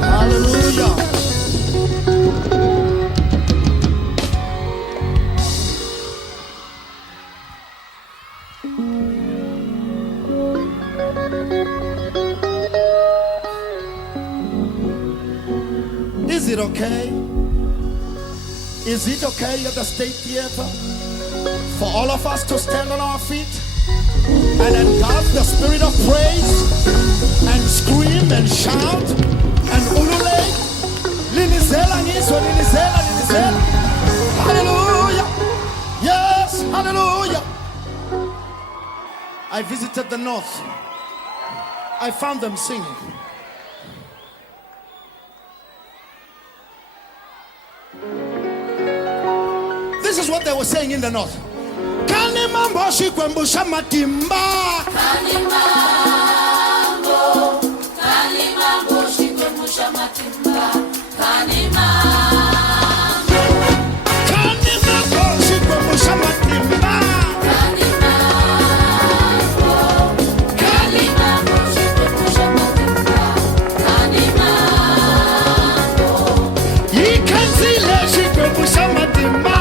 Hallelujah. Is it okay? Is it okay at the State Theater for all of us to stand on our feet and engulf the spirit of praise and scream and shout and ululate? Linizela ngisho, linizela, linizela. Hallelujah. Yes, hallelujah. I visited the north. I found them singing. This is what they were saying in the north. Kani mambo shikwembusha matimba. Kani mambo shikwembusha matimba. Kani mambo shikwembusha matimba. Kani mambo shikwembusha matimba. Kani mambo ikanzile shikwembusha matimba.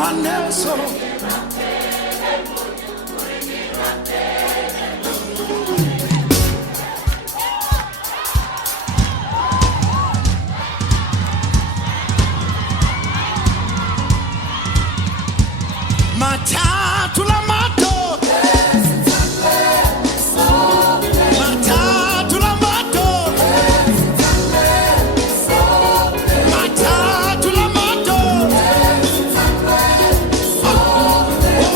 someone else. Oh. Matatu la mato. Matatu la mato. Matatu la mato. Oh,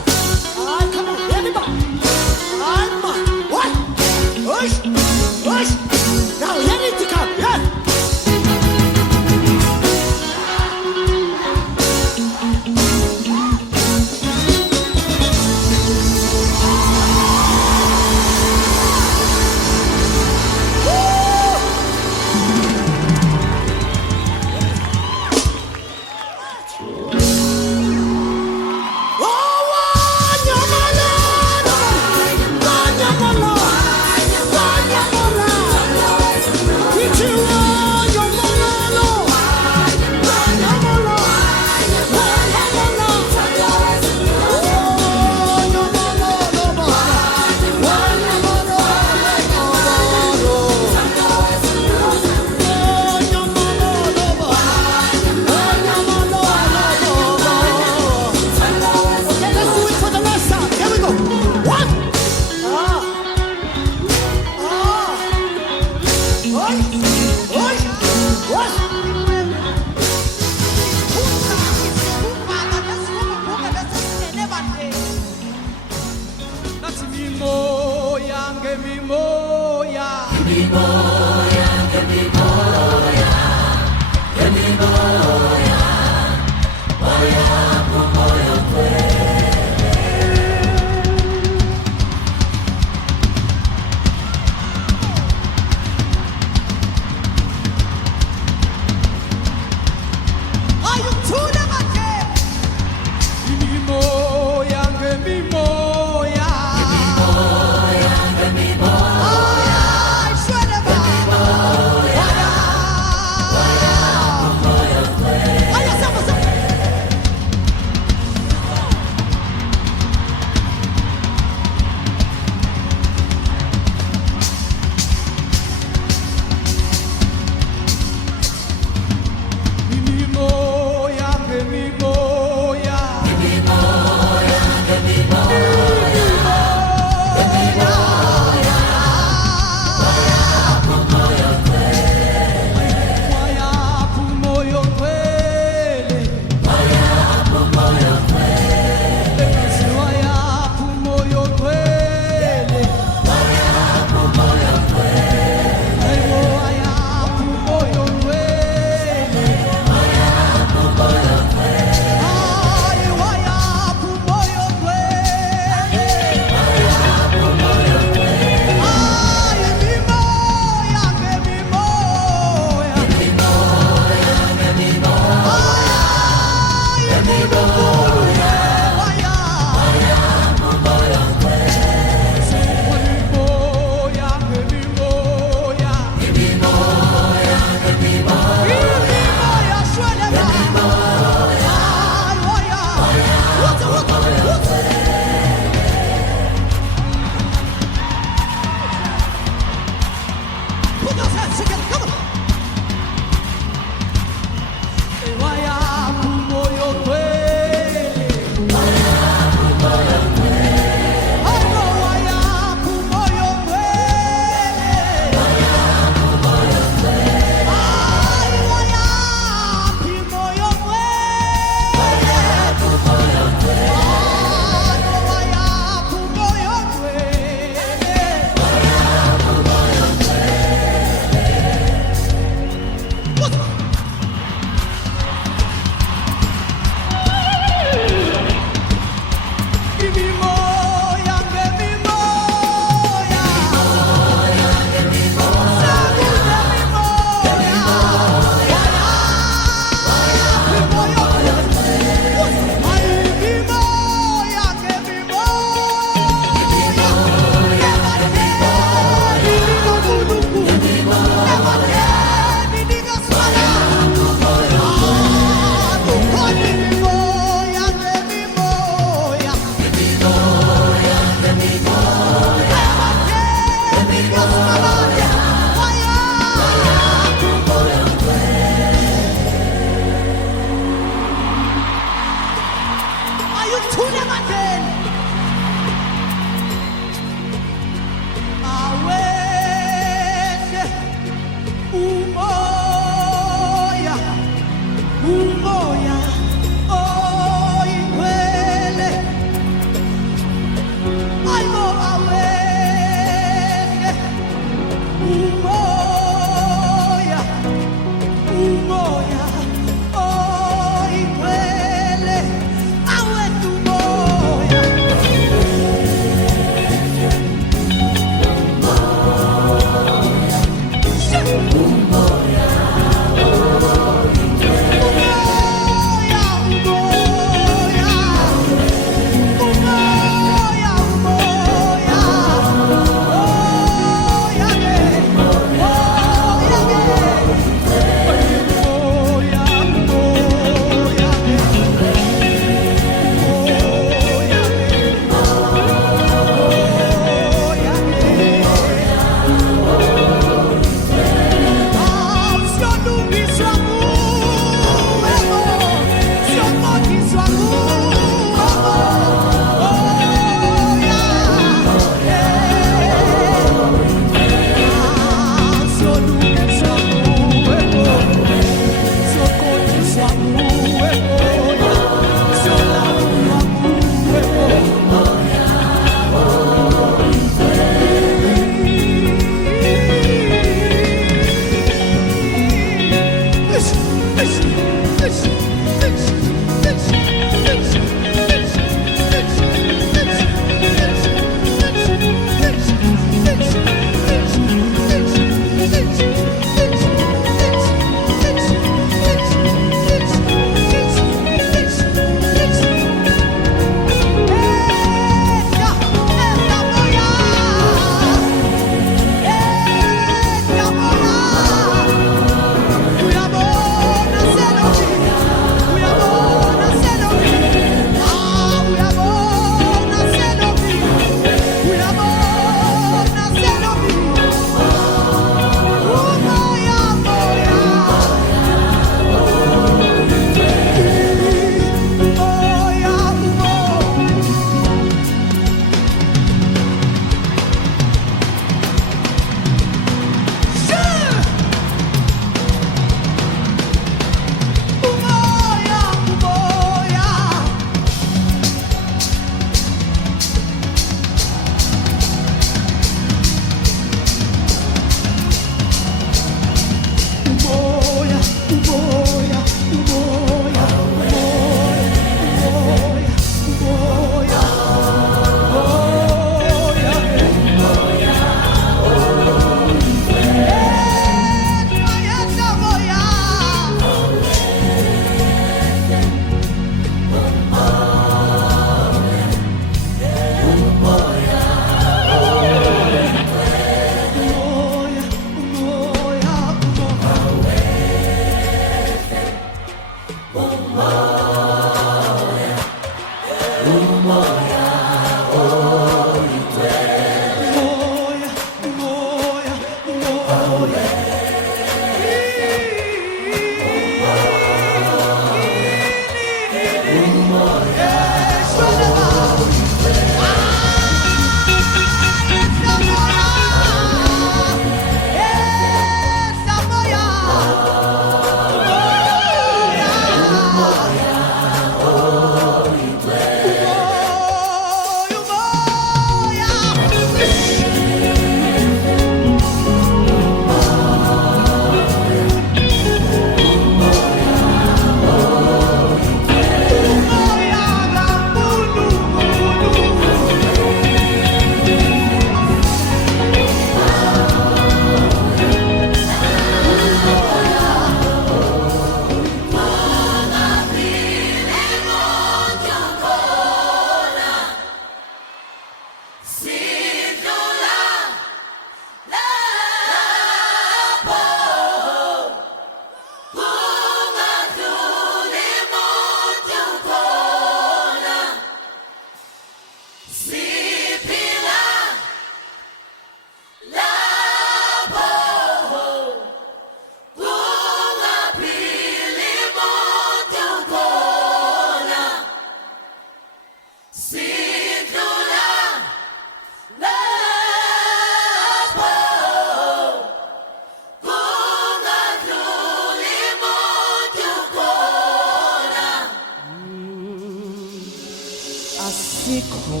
asikho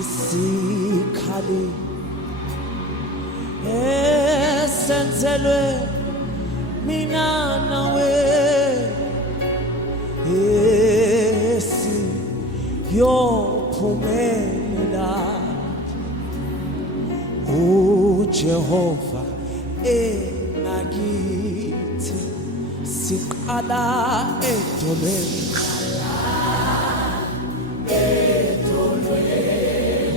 isikhali esenzelwe mina nawe esiyophumelela uJehova engakithi siqala edolweni.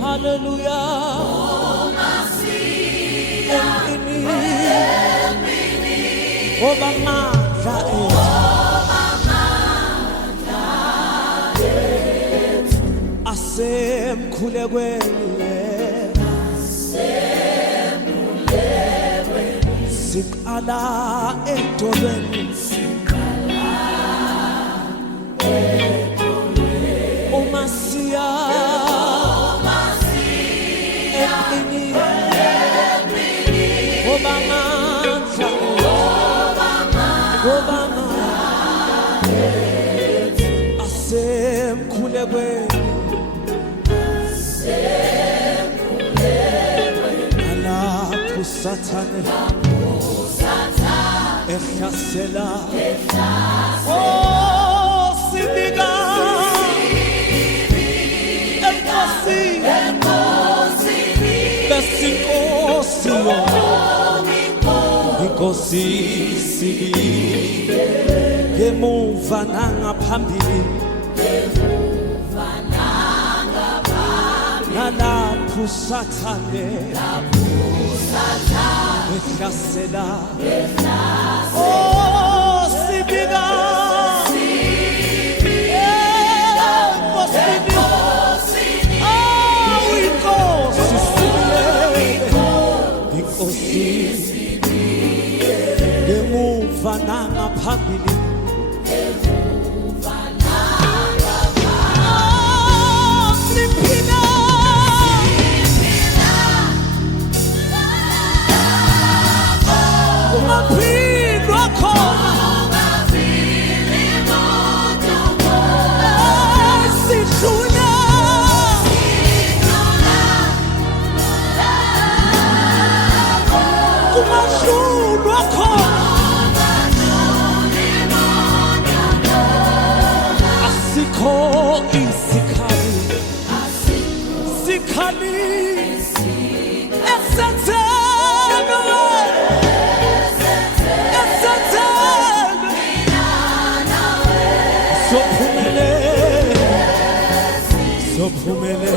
Hallelujah. Empini obamandla ethu asemkhulekweni siqala edolweni umasiya asemkhulekweni alapho usathane ehlasela oh sibika enkosini besinkosi inkosi sibike ngemuva nangaphambili nalapho usathane ehlasela oh sibika enkosini oh inkosi sibike ngemuva nangaphambili asikho isikhali sikhali esenzelwe sophumele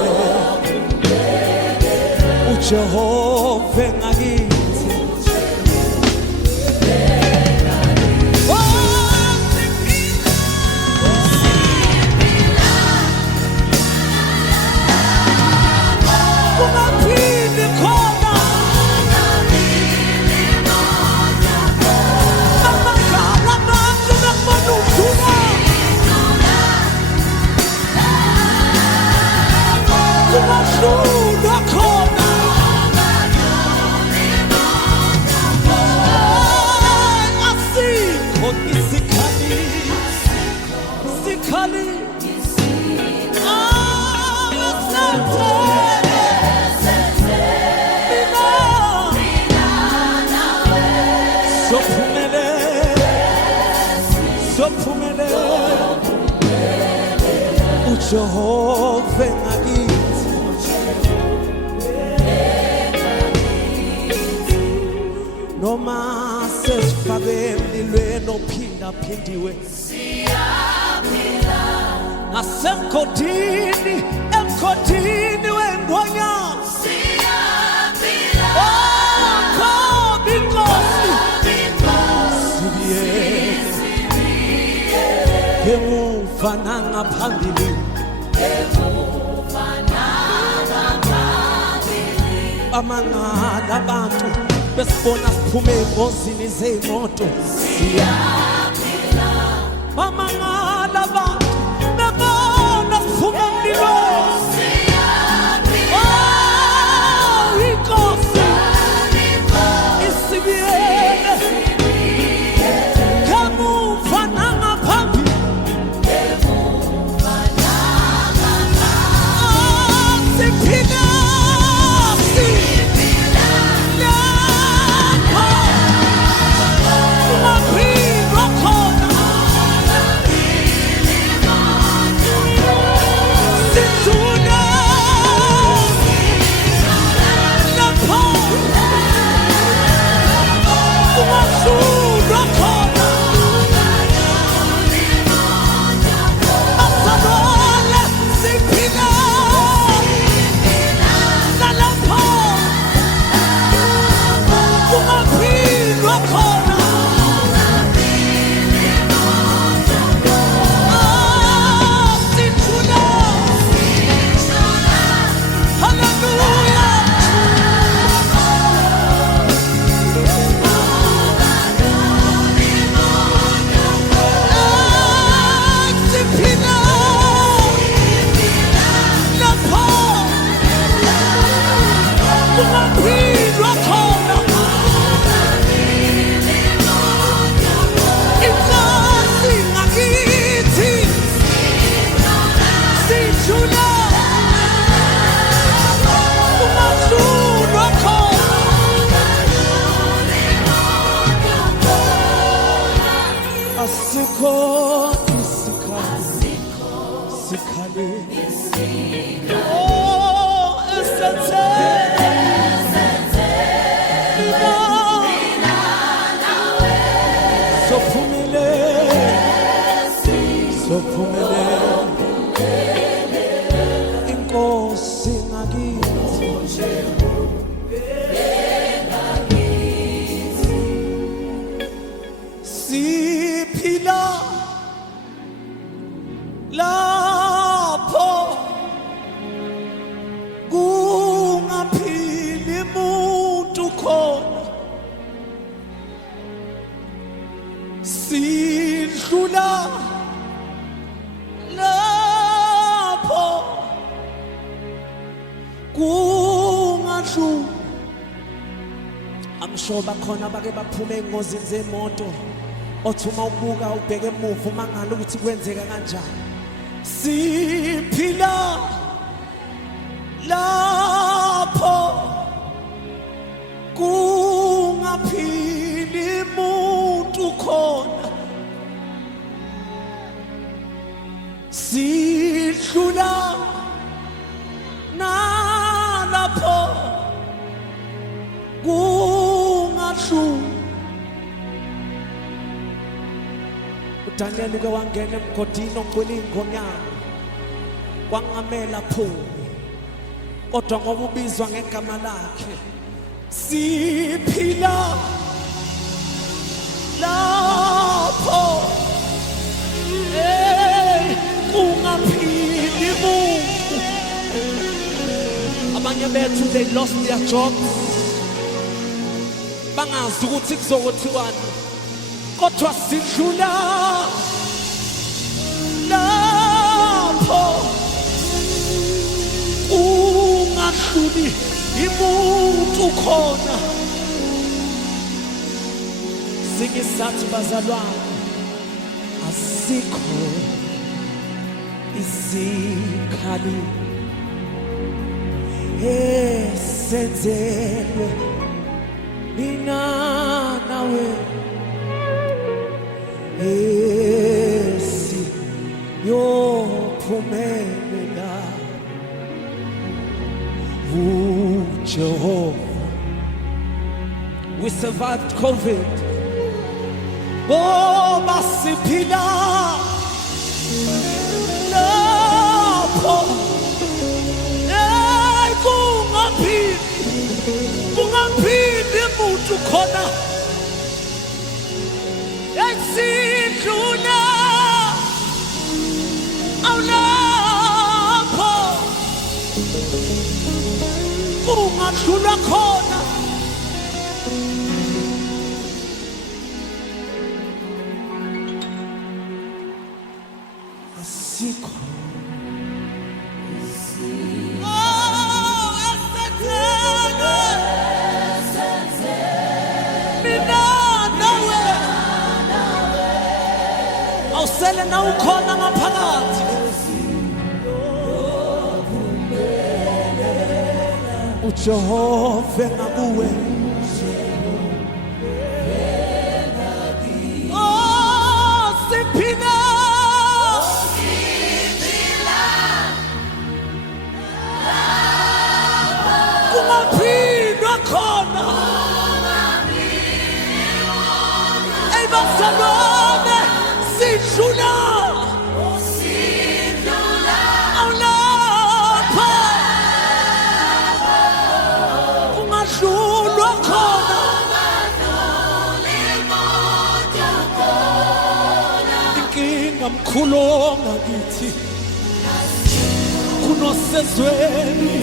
uJehova ngakithi kungaphili khona amagama manje nakubona udlula kungahlulwa khona asikho isikhali sikhali sophumele uJehova ngakithi noma sesifake emlilweni ophindaphindiwe siyaphila emkhothini wengonyama siyaphila Khobi Nkosi ngemuva nangaphambili amangala abantu besibona siphume engozini zeyimoto siyaphila amangala abantu bebona siphume emlilweni siyaphila Inkosi isibiyele ngemuva nangaphambili siphila kungaphilwa khona sidlula lapho kungahlulwa khona asabona siphila nalapho kungaphilwa khona sidlula hallelujah siphila lapho kungaphilwa khona Inkosi ngakithi sidlula kungahlulwa khona asikho isikhali oh sophumele Inkosi ngakithi siphila lapho kungaphili muntu khona sidlula lapho kungahlulwa amsho bakhona bake baphume engozini zemoto othuma ukubuka ubheke emuva umangala ukuthi kwenzeka kanjani siphila lapho kungaphili muntu khona si sidlula nalapho kungadluli. uDaniel uke wangena emgodini ongcwele ingonyama kwangamela phumi, kodwa ngoba ubizwa ngegama lakhe siphila lapho kungaphili muntu. Abanye bethu they lost their jobs, bangazi ukuthi kuzokuthiwani, kodwa sidlula lapho kungadluli imuntu khona. Singisathi bazalwane, asikho isikhali esenzelwe mina nawe esiyophumelela. uJehova, we survived COVID ngoba siphila lapho kungaphili muntu khona. Esidlula awulapho kungadlula khona. Asikho awusele na ukhona ngaphakathi. uJehova ngakuwe siphila kungaphilwa khona. Bazalwane, sidlula awulapho kungadlulwa khona. Inkinga mkhulu ngakithi kunosezweni.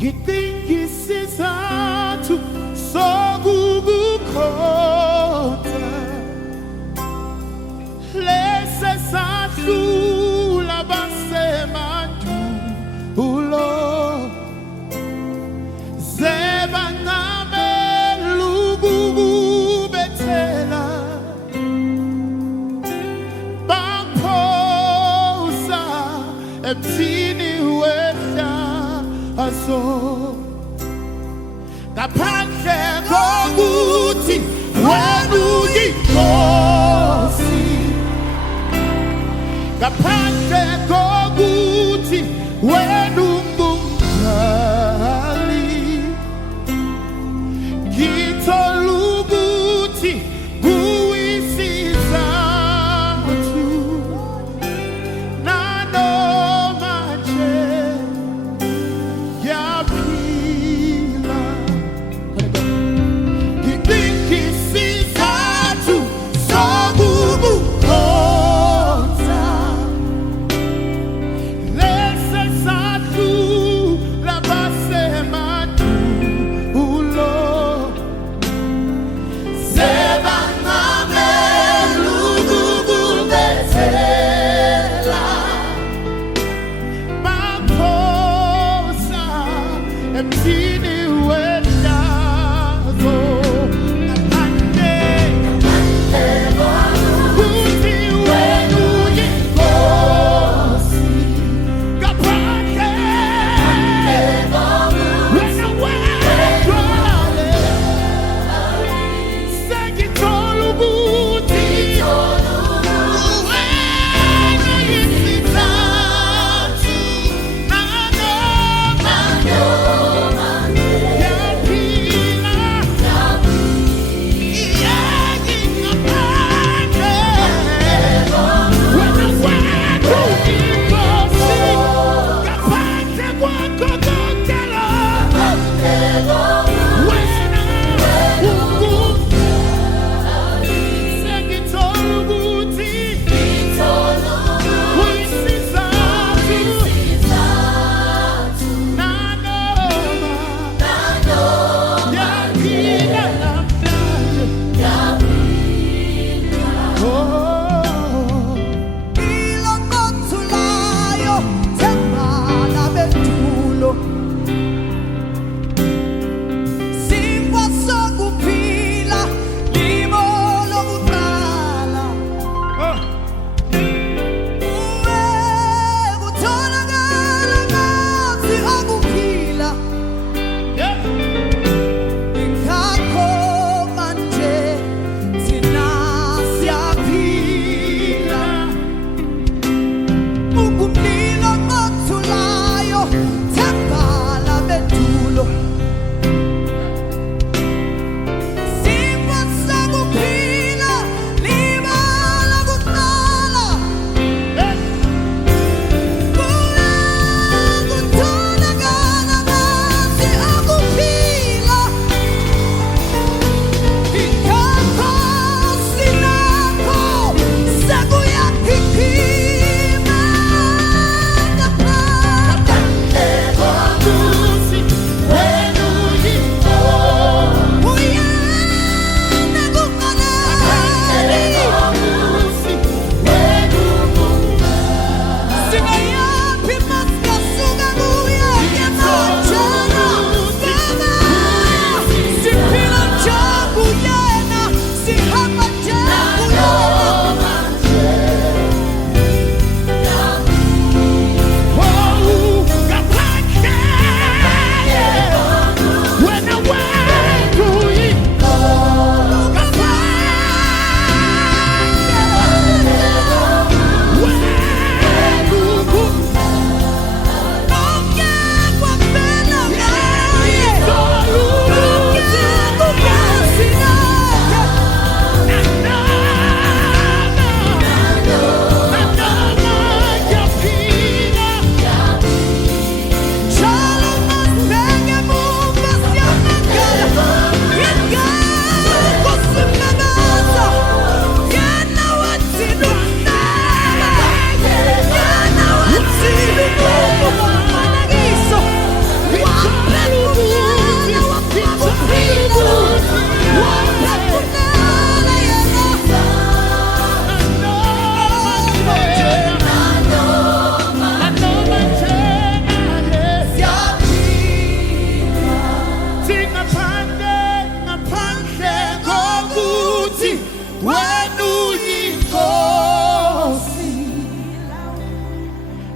Ngidingisizathu sokukukhonza lese sahlula basemandulo zebanqamela ukukubethela baphosa emthini wehlazo. Ngaphandle kokuthi wena uyinkosi, ngaphandle kokuthi wena ungumdali, ngithola ukuthi kuyisizathu nanoma nje yaphila. Ngidingisizathu sokukukhonza lese endini wendazo ngaphandle kuthi wena uyinkosi ngaphandle wena wedwa sengithola ukuthi wena yisizathu nanoma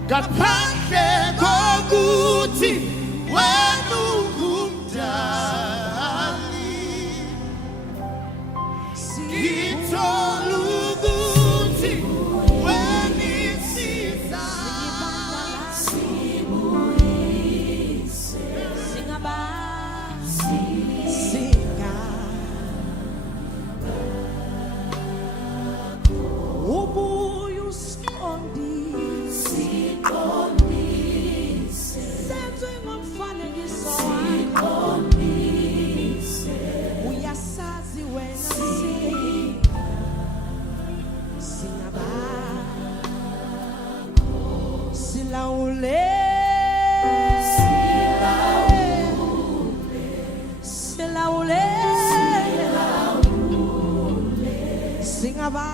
ngaphandle kokuthi wena ungumdali ngithola ukuthi wena isiza sibuyise singa ubuye usiqondise senze ngomfanekiso wakho uyasazi wena singaba silawule singaba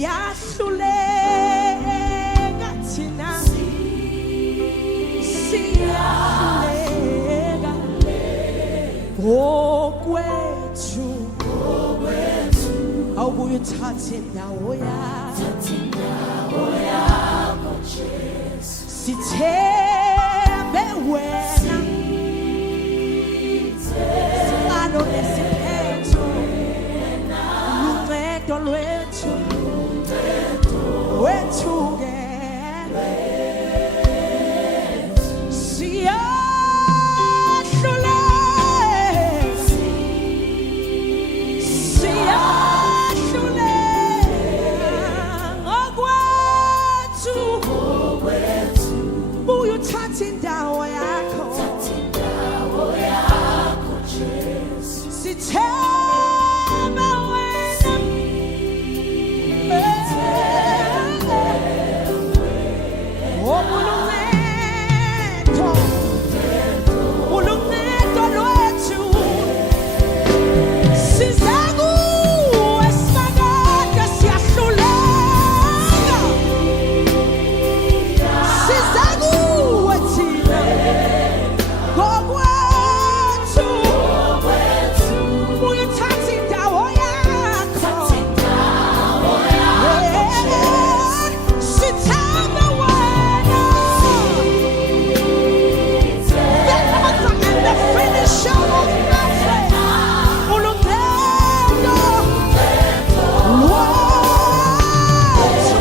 yeah. siyahluleka thina siyahluleka ngokwethu awubuye uthathe indawo yakho Jesu sithembe wena sicalo nesiphetho luncedo lwethu wethu-ke indawo yakho Jesu sithemba wena uluncedo lwethu siza kuwe simakade siyahluleka siza kuwe thina ngokwethu uyithatha indawo yakho sithemba wena the author and the finisher of my faith uluncedo lwethu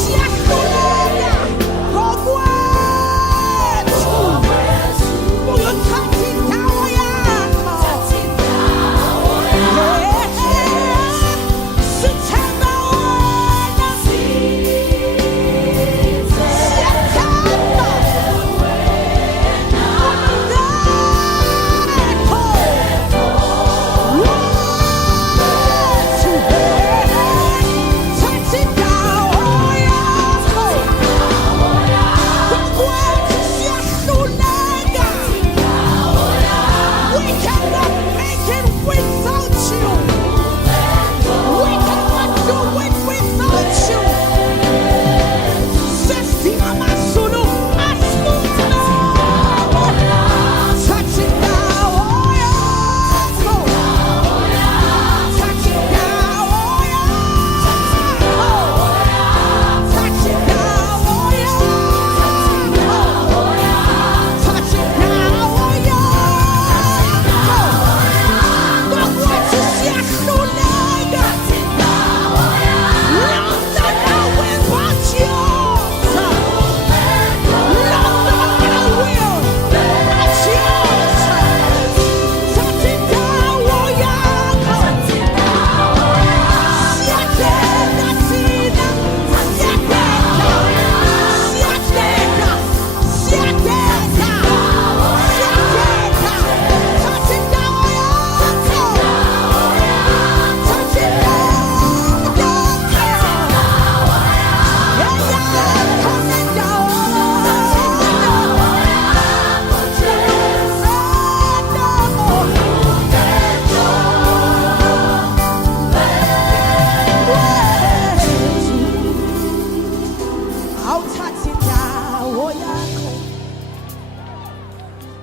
siyahluleka ngokwethu uyothatha indawo yakho sithemba wena siyathemba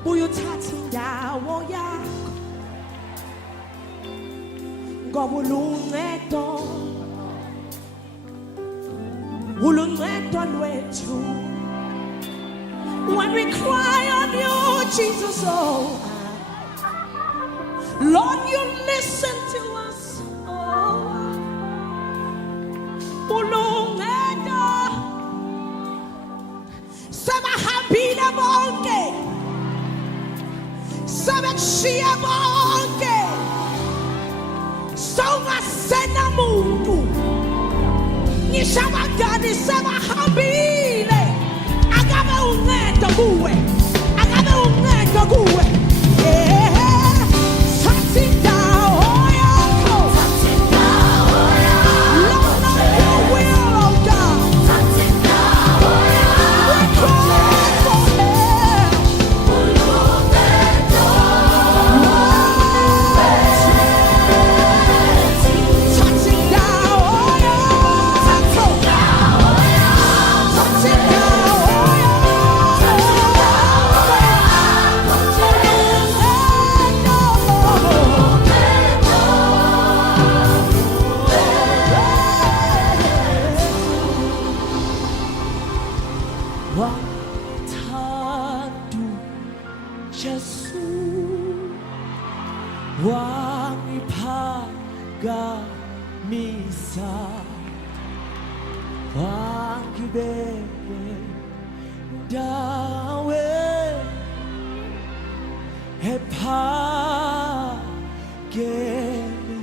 uyuthatha indawo yakho ngoba uluncedo lwethu. When we cry on you, Jesus, oh Lord, you listen to us. Oh, uluncedo sabahambile bonke, sabekushiya bonke, sawungasena muntu, ngisho abangani sebahambile. Akabe uncedo kuwe, akabe uncedo kuwe. Thatha indawo yakho, Lord, not your will, oh God. We cry for help. wangithandu Jesu wangiphakamisa wangibeke ndawe ephakeme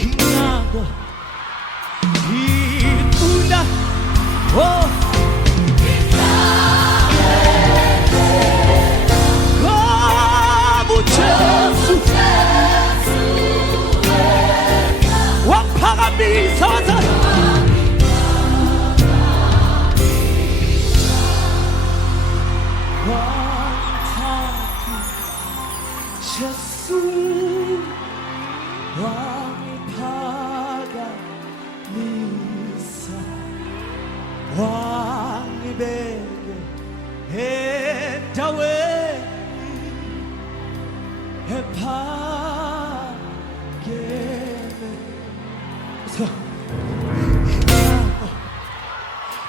ingako ngifuna oh Jesu waphakamisa Jesu wangiphakamisa wangibeke endaweni ephakeme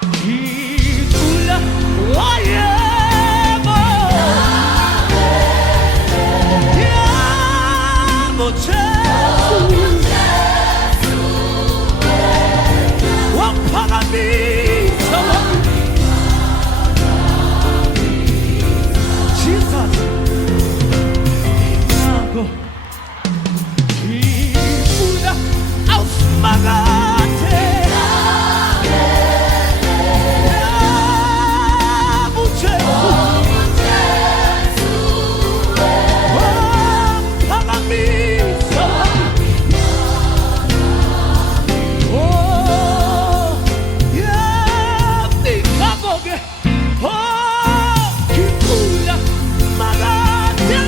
ngicula wayebo yebo Jesu waphakamisa Jesus ngifuna awusimakathe yebo Jesu waphakamisa oh yebikaboke oh ngifuna makathe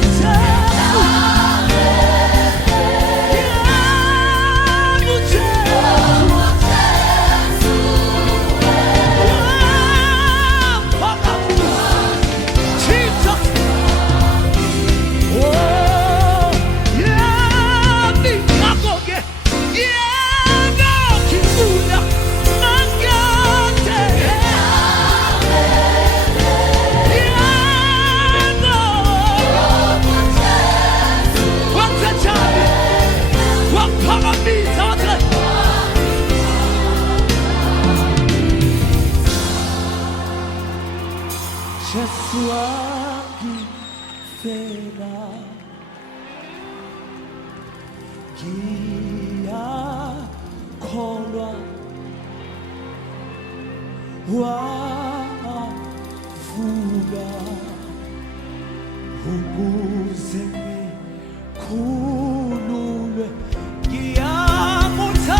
Jesu wangifela ngiyakholwa wavuka ukuze ngikhululwe Jesus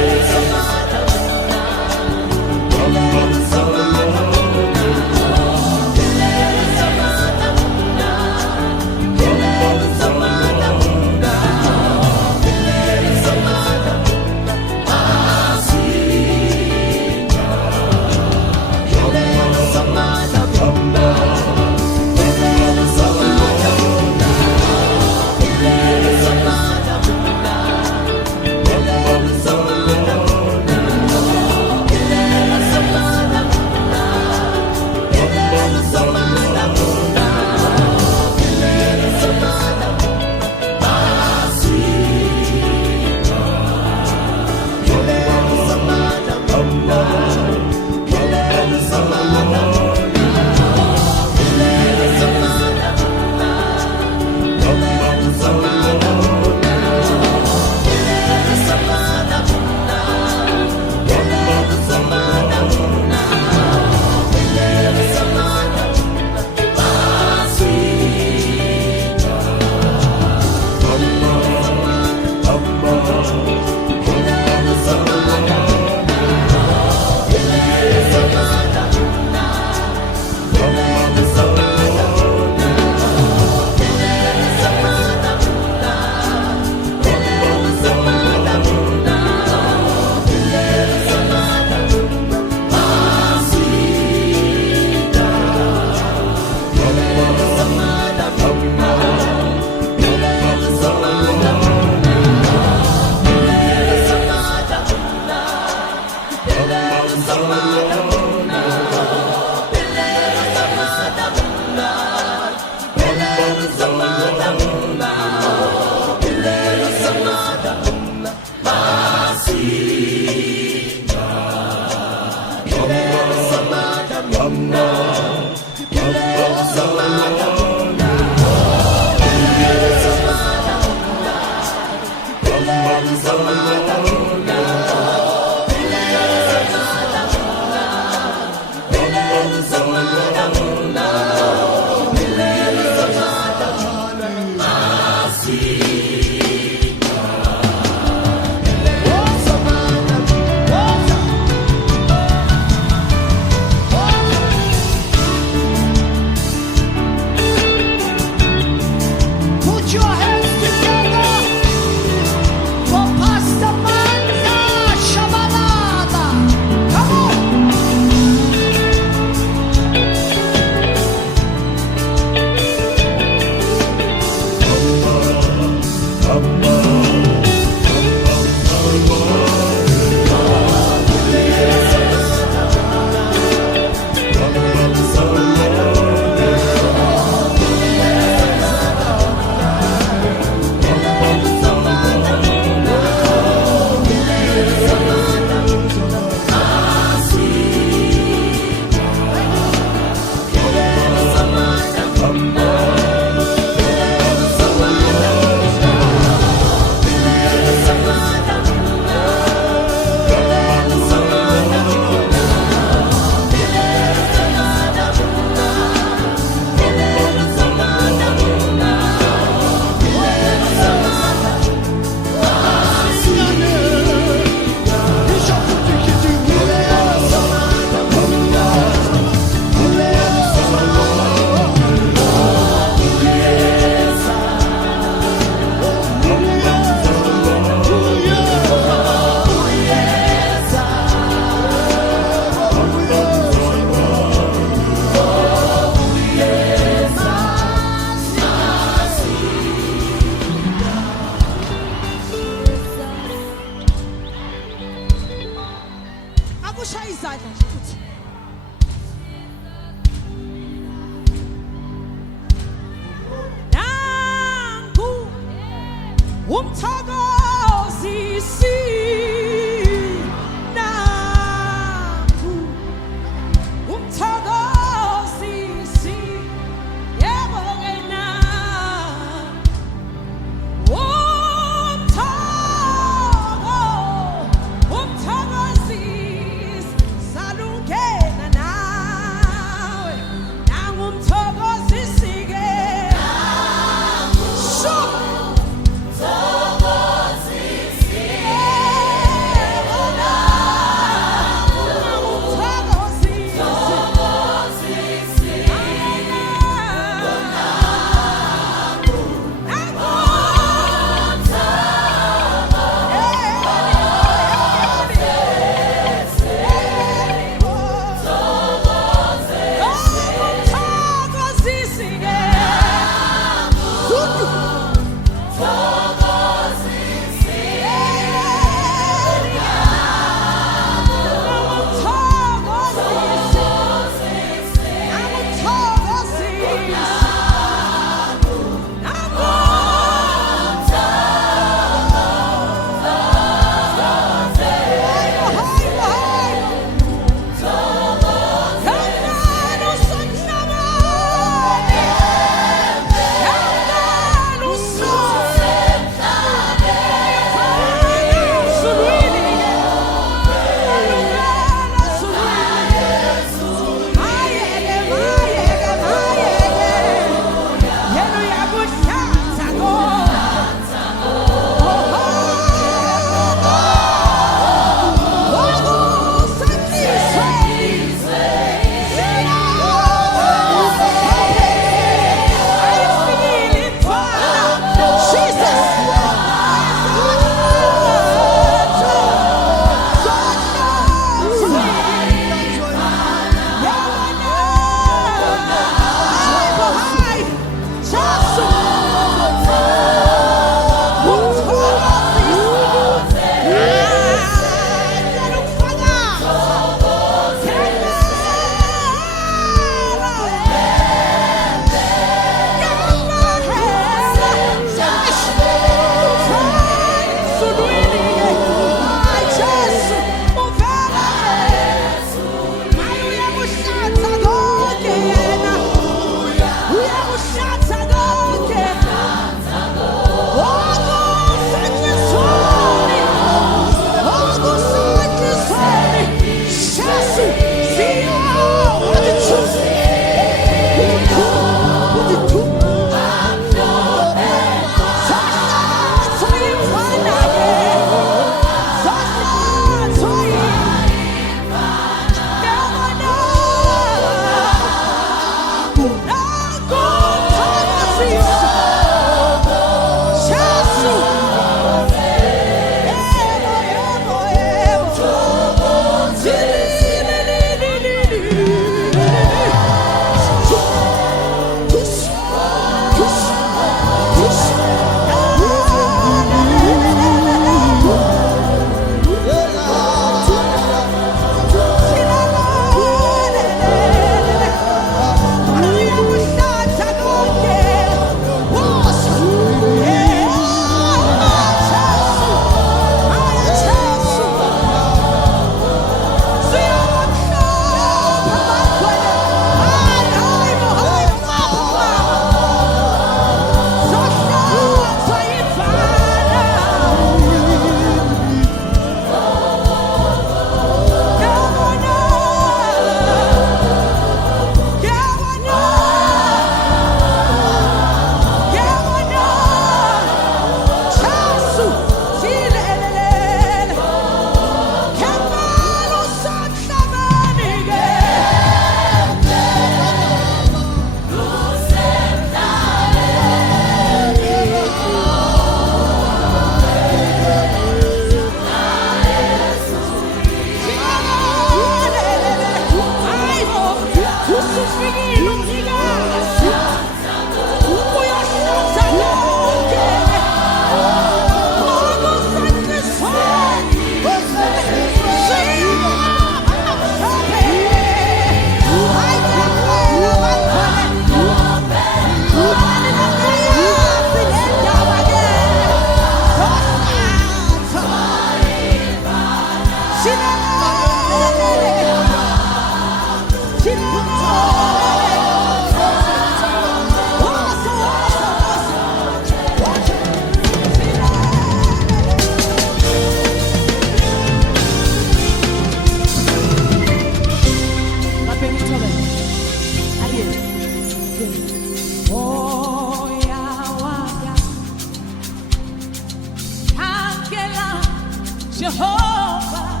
Jehovah,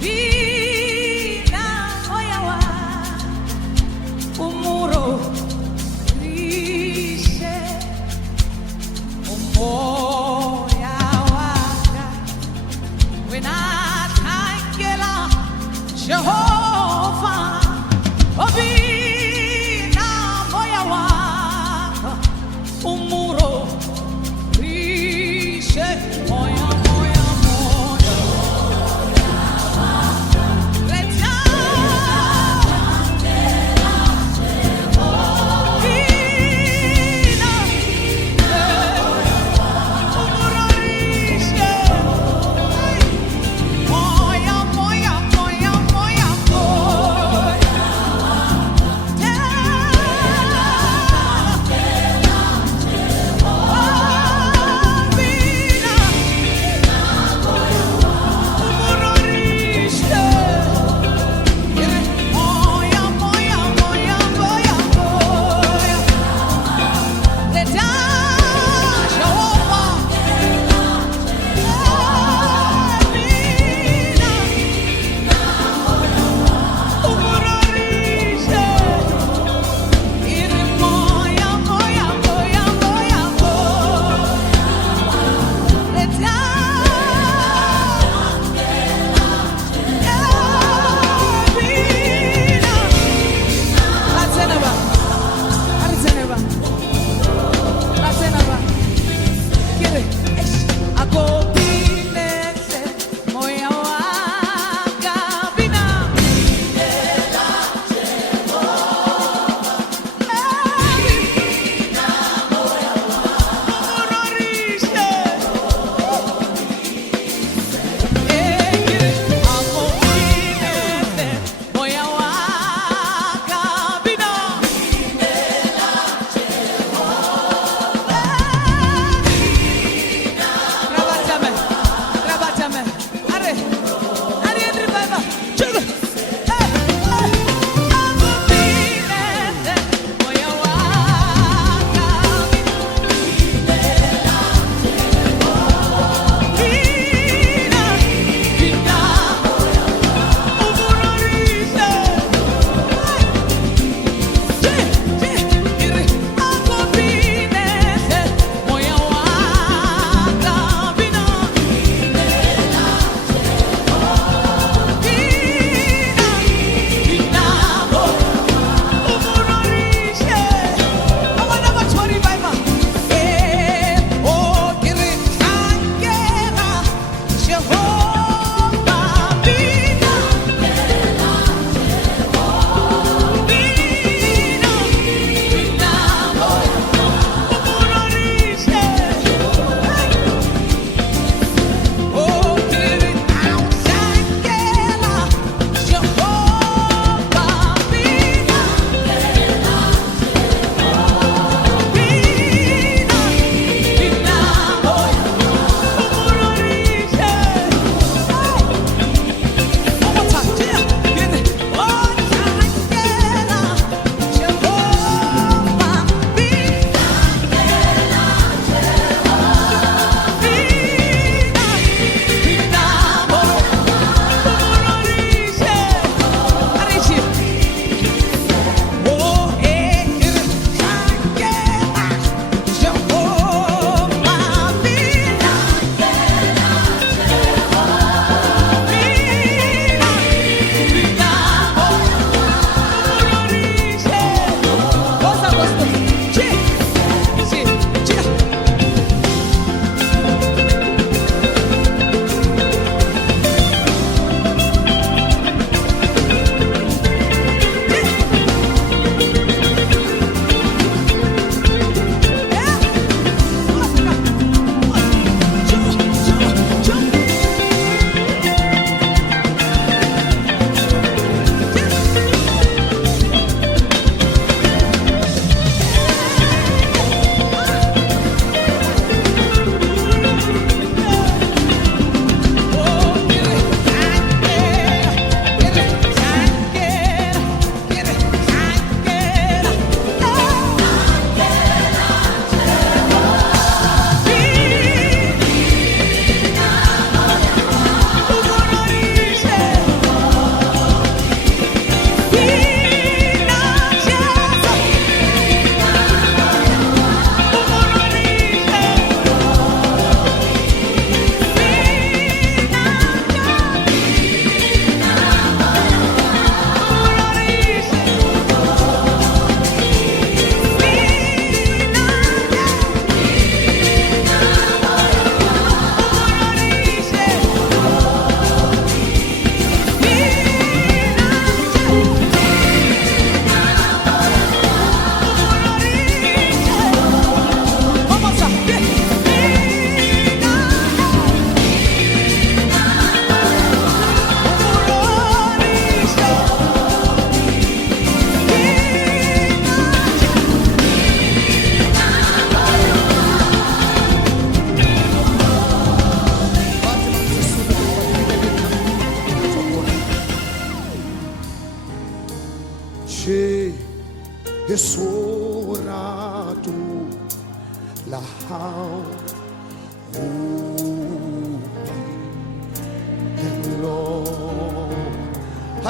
Bina Oyawa, Umuro, Rishe, Umoyawa, when I tangela, Jehovah, Bina Oyawa, Umuro, Rishe, Moya.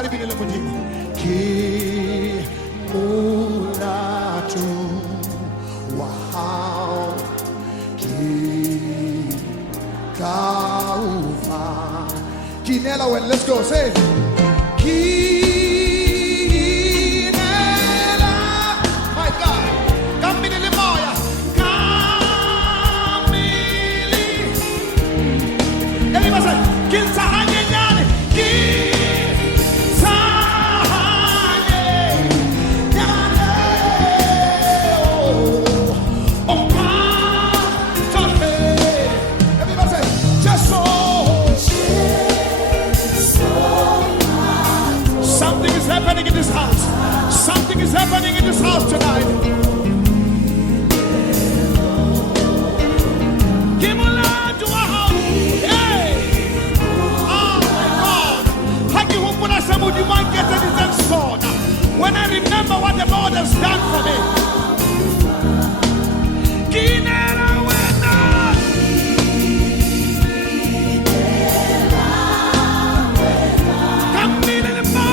Halibinele Modimo. Ki mulatu wow ki kaufa. Kinela when let's go say Kinela my God Kamili moya Kamili everybody say Kinsahanye nyane Kinsahanye nyane Oh Pantale everybody say just so Something is happening in this house. Something is happening in this house tonight. Give a lot to our house. Hey! Oh my God. How do you hope when I say, would you mind getting this and sword? When I remember what the Lord has done for me. Kinela wena. Kamile mo.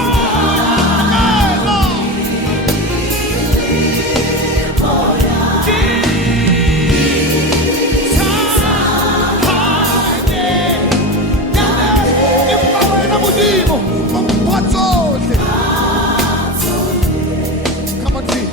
Come on, feet.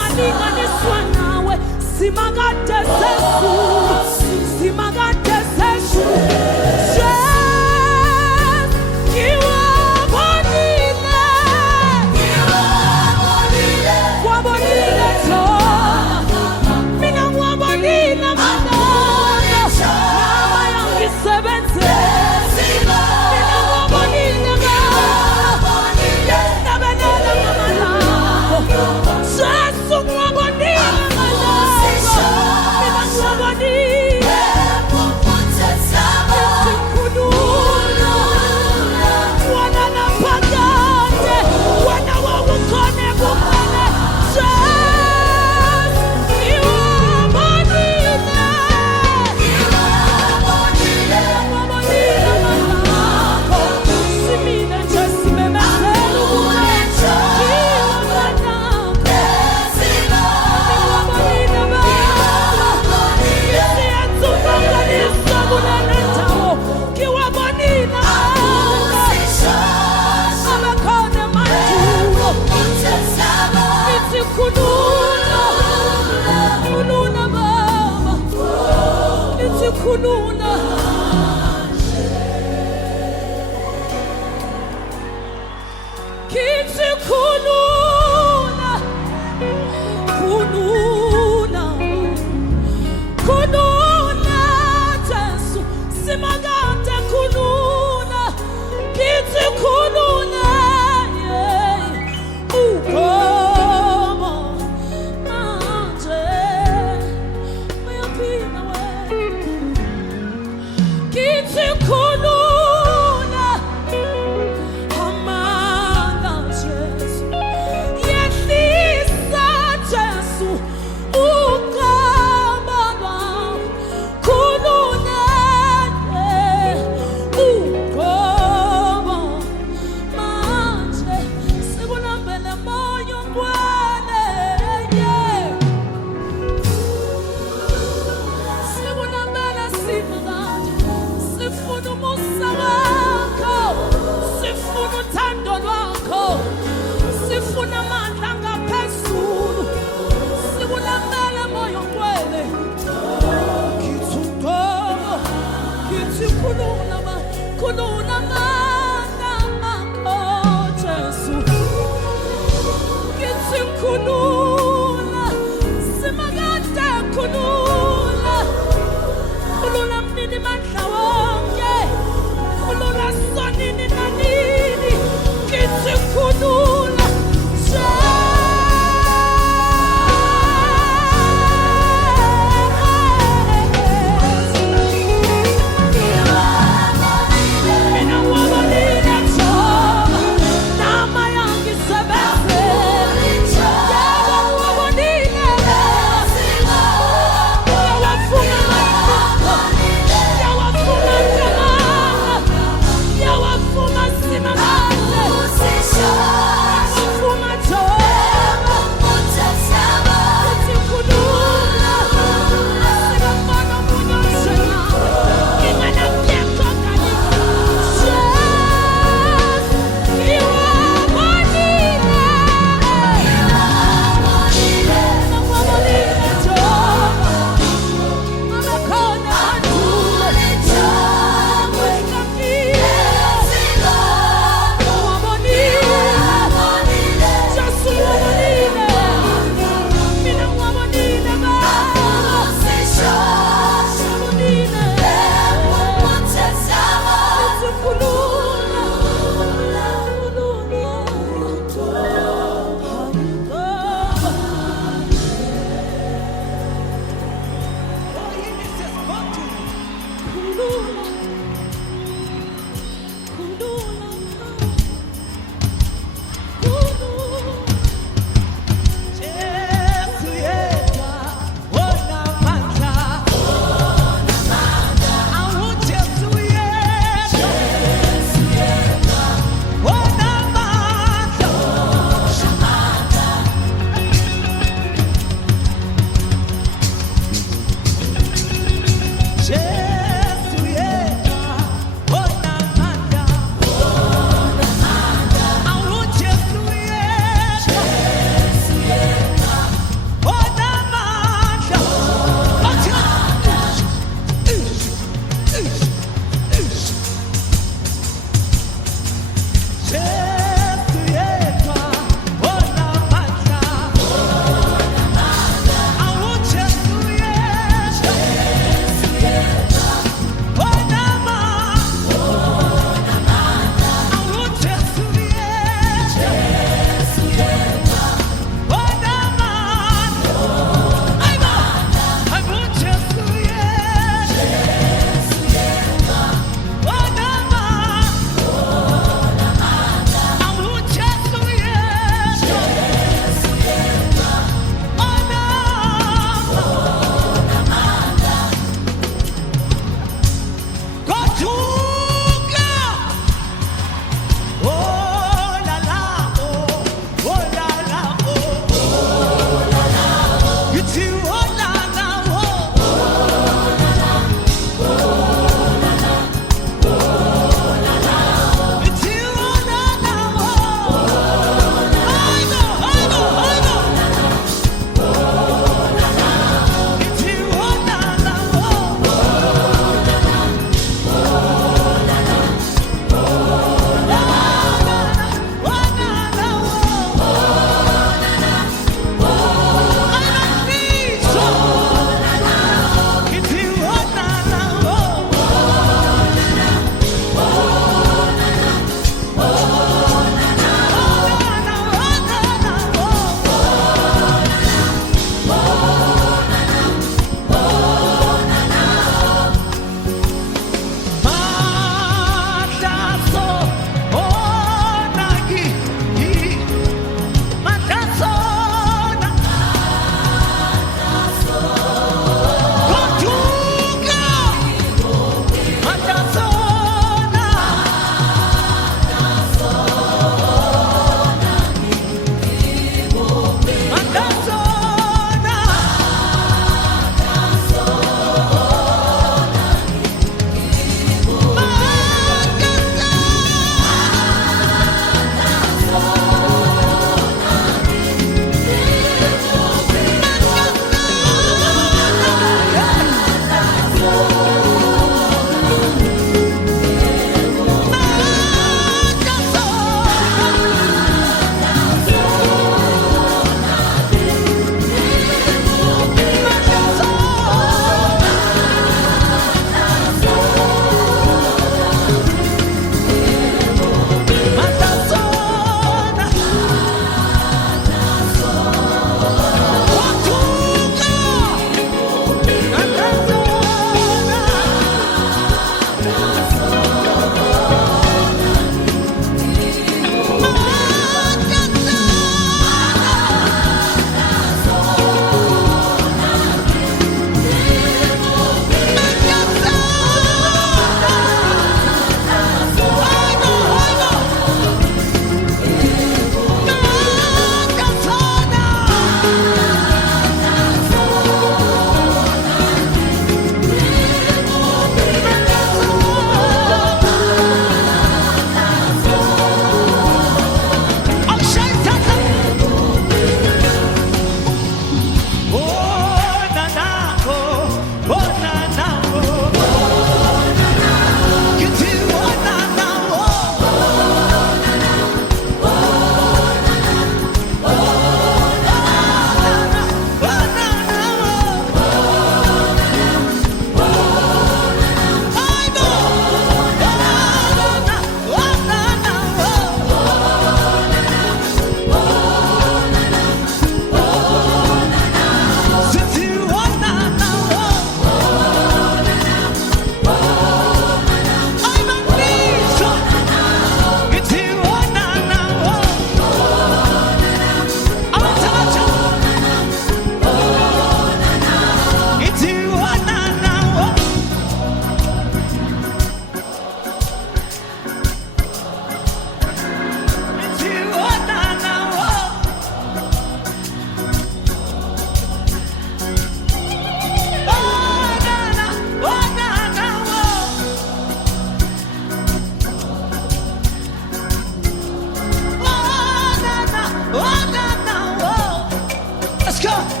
Let's go.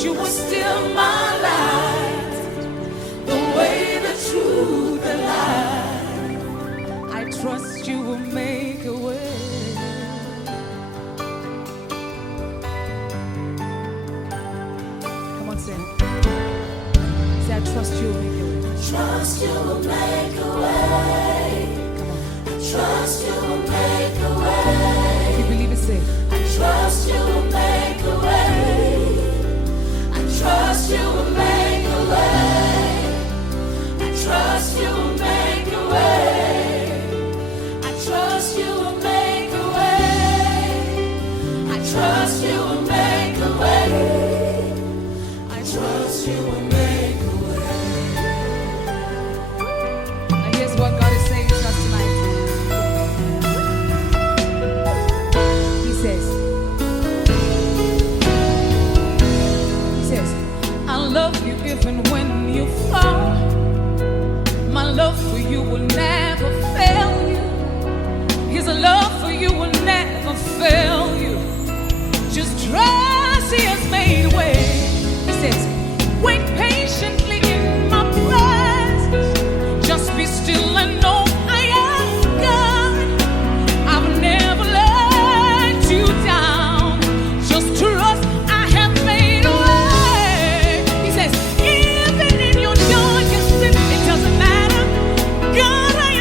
You were still my light, the way, the truth, the light. I trust you will make a way. Come on, say it. Say, I trust you will make a way. Trust you will make a way. I trust you will make a way. If you believe it, say, I trust you will make a way. Trust you will make a way. I trust you will make a way. I trust you will make a way. I trust you will make a way. I trust you will make a way. and here's what God is saying to us tonight. He says, I love you even when you fall. My love for you will never fail you. His love for you will never fail you. Just trust He has made a way. He says, wait patiently in my presence. Just be still and know I am God. I've never let you down. Just trust I have made a way. He says, even in your darkest, it doesn't matter. God, I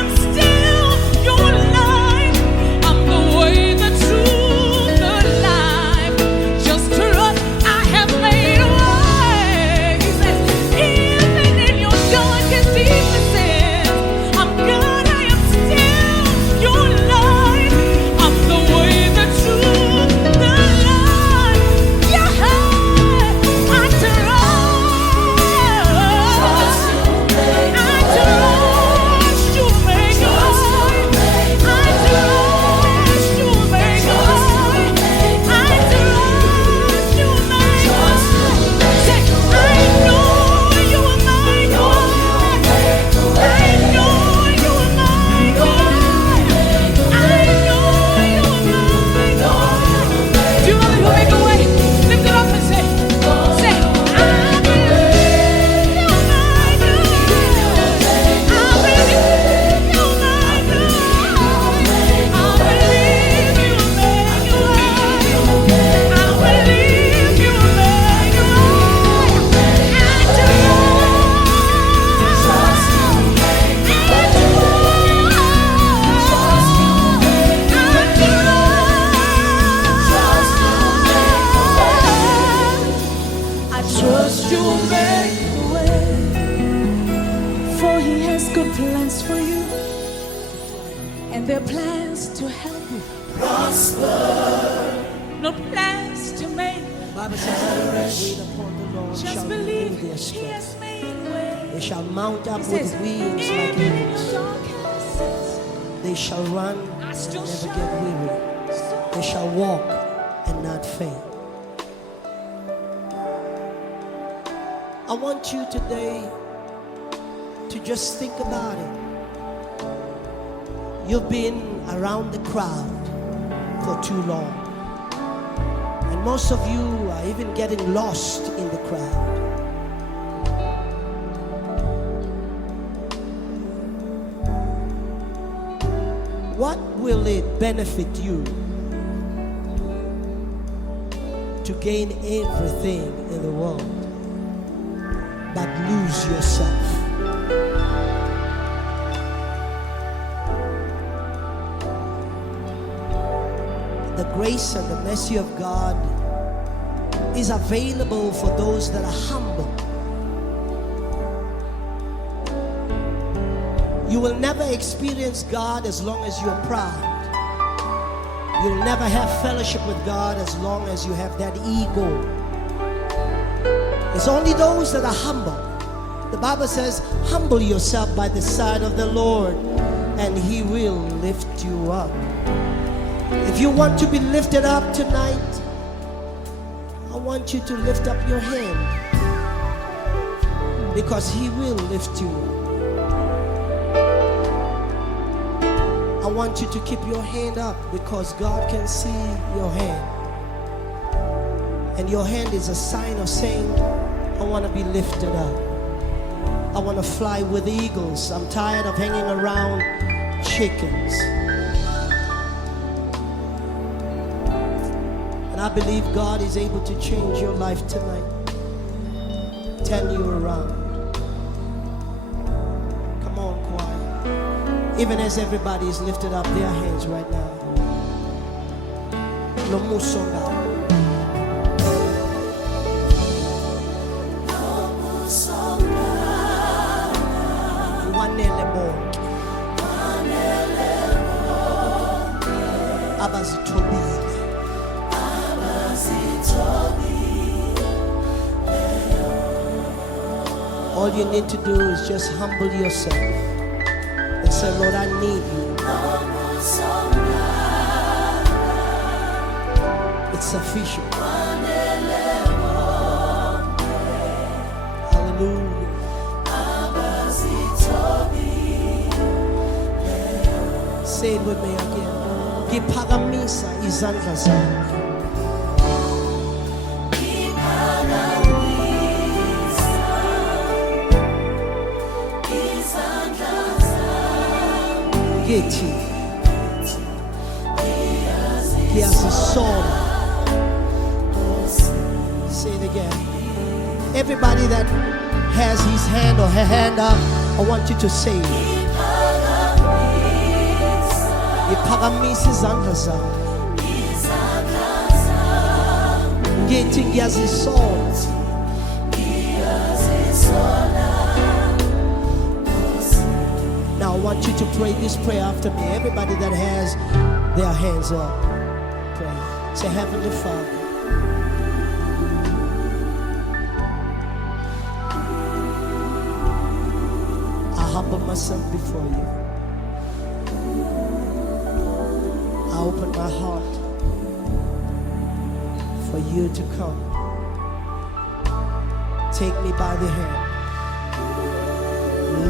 for you, and their plans to help you prosper. No plans to make. Bible says, wait upon the Lord shall Just renew believe their He strength. has made way. They shall mount up He with says, wings like even in eagles. your darkest, They shall run I and still never get shine. weary. They shall walk and not faint. I want you today to just think about it. You've been around the crowd for too long. And most of you are even getting lost in the crowd. What will it benefit you to gain everything in the world but lose yourself? The grace and the mercy of God is available for those that are humble. You will never experience God as long as you're proud. You'll never have fellowship with God as long as you have that ego. It's only those that are humble. The Bible says, humble yourself by the side of the Lord, and He will lift you up. If you want to be lifted up tonight, I want you to lift up your hand, because He will lift you up. I want you to keep your hand up, because God can see your hand. And your hand is a sign of saying, I want to be lifted up. I want to fly with eagles. I'm tired of hanging around chickens. And I believe God is able to change your life tonight, turn you around. Come on, choir. Even as everybody is lifted up their hands right now. No musonga. Wanele bonke. Abazithobile. All you need to do is just humble yourself and say, Lord, I need you. It's sufficient. Hallelujah. Say it with me again. Ngiphakamisa izandla zami. Ngithi ngiyazisola. Say it again. Everybody that has his hand or her hand up, I want you to say it. Ngiphakamisa izandla zami. Ngithi ngiyazisola. Now I want you to pray this prayer after me. Everybody that has their hands up, pray. Say, Heavenly Father, I humble myself before you. I open my heart for you to come. Take me by the hand.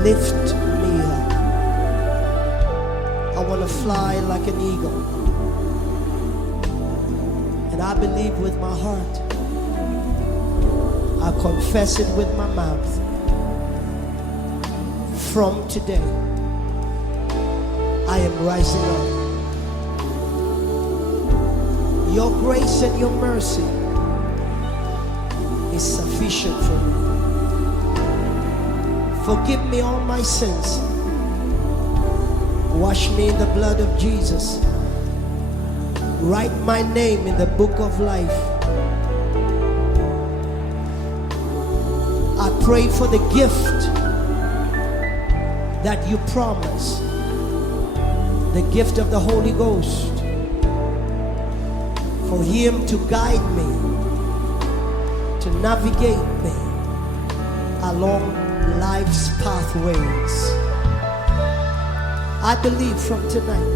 Lift me up. I want to fly like an eagle. And I believe with my heart. I confess it with my mouth. From today, I am rising up. Your grace and your mercy is sufficient for me. Forgive me all my sins. Wash me in the blood of Jesus. Write my name in the book of life. I pray for the gift that you promised the gift of the Holy Ghost for Him to guide me, to navigate me along life's pathways. I believe from tonight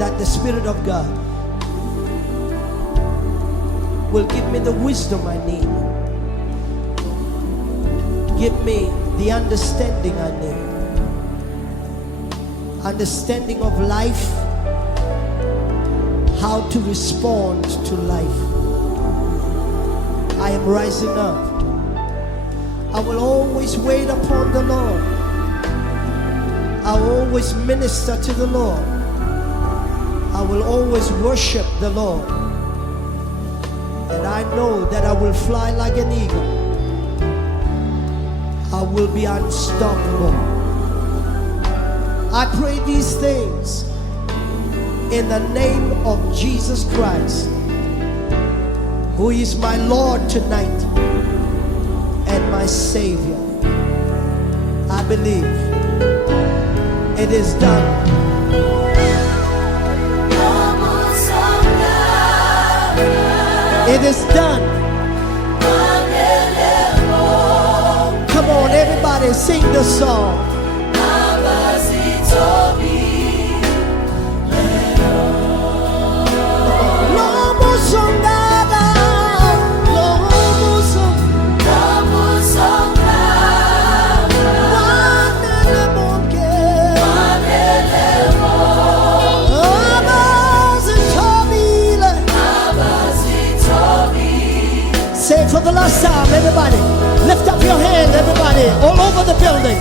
that the Spirit of God will give me the wisdom I need, give me the understanding I need, understanding of life, how to respond to life. I am rising up. I will always wait upon the Lord. I will always minister to the Lord. I will always worship the Lord. And I know that I will fly like an eagle. I will be unstoppable. I pray these things in the name of Jesus Christ, who is my Lord tonight and my Savior. I believe it is done. It is done. Come on, everybody, sing the song. Say it for the last time, everybody. Lift up your hand, everybody, all over the building.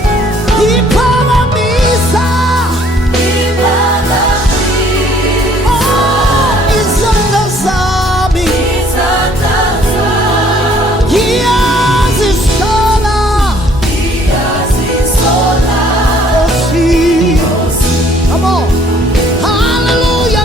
Come on. Hallelujah.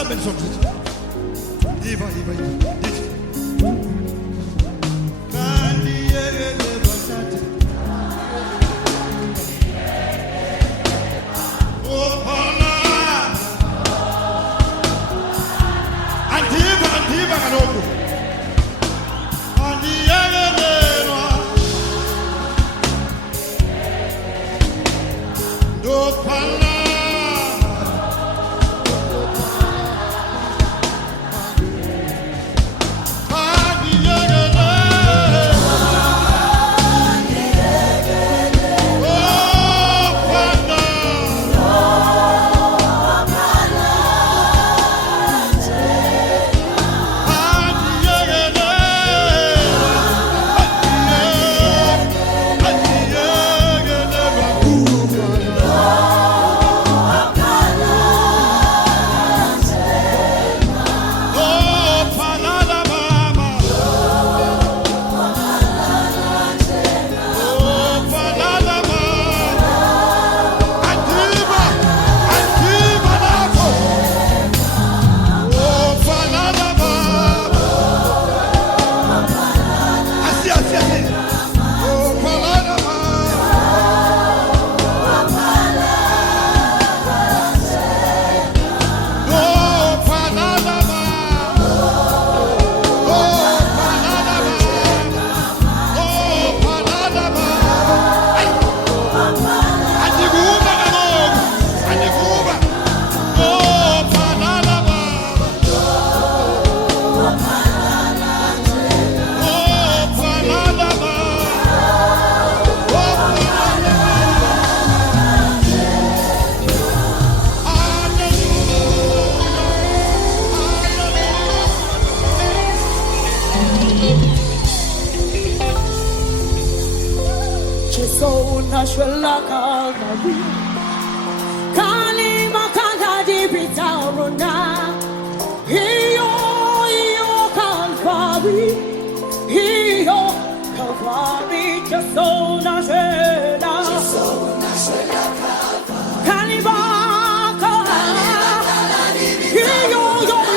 Asambeni sokuthi. Iva. Yithi. Kandiyekelelwa sathi. Andiva kaloku. Andiyekelelwa. Ndophala. Nashwela Calvary, Kalima Kaladi Bitarona, Hio Calvary, Hio Calvary, just so Nashwela Kalima Kaladi, Hio Calvary.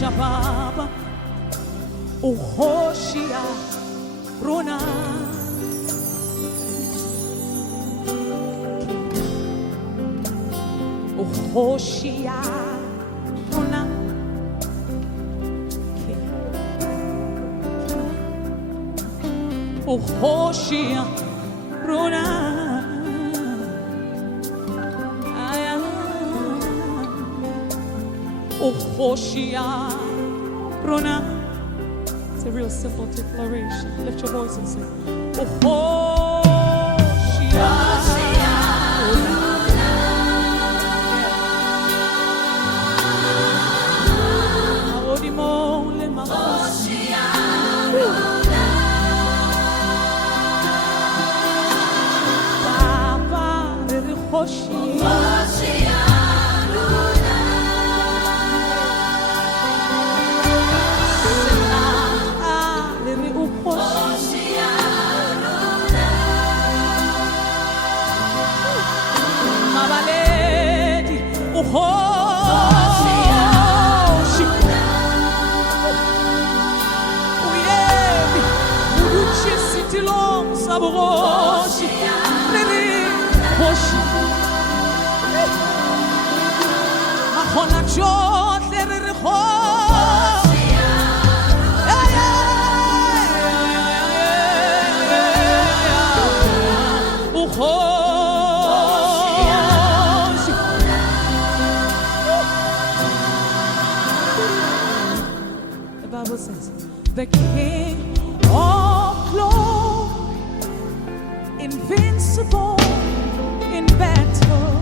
Shababa, Uhoshia, Rona. Uhoshia, Rona. Uhoshia, Rona. Uhoshia, Rona. It's a real simple declaration. Lift your voice and sing. Uhoshia, the Bible says, the King of glory, invincible in battle.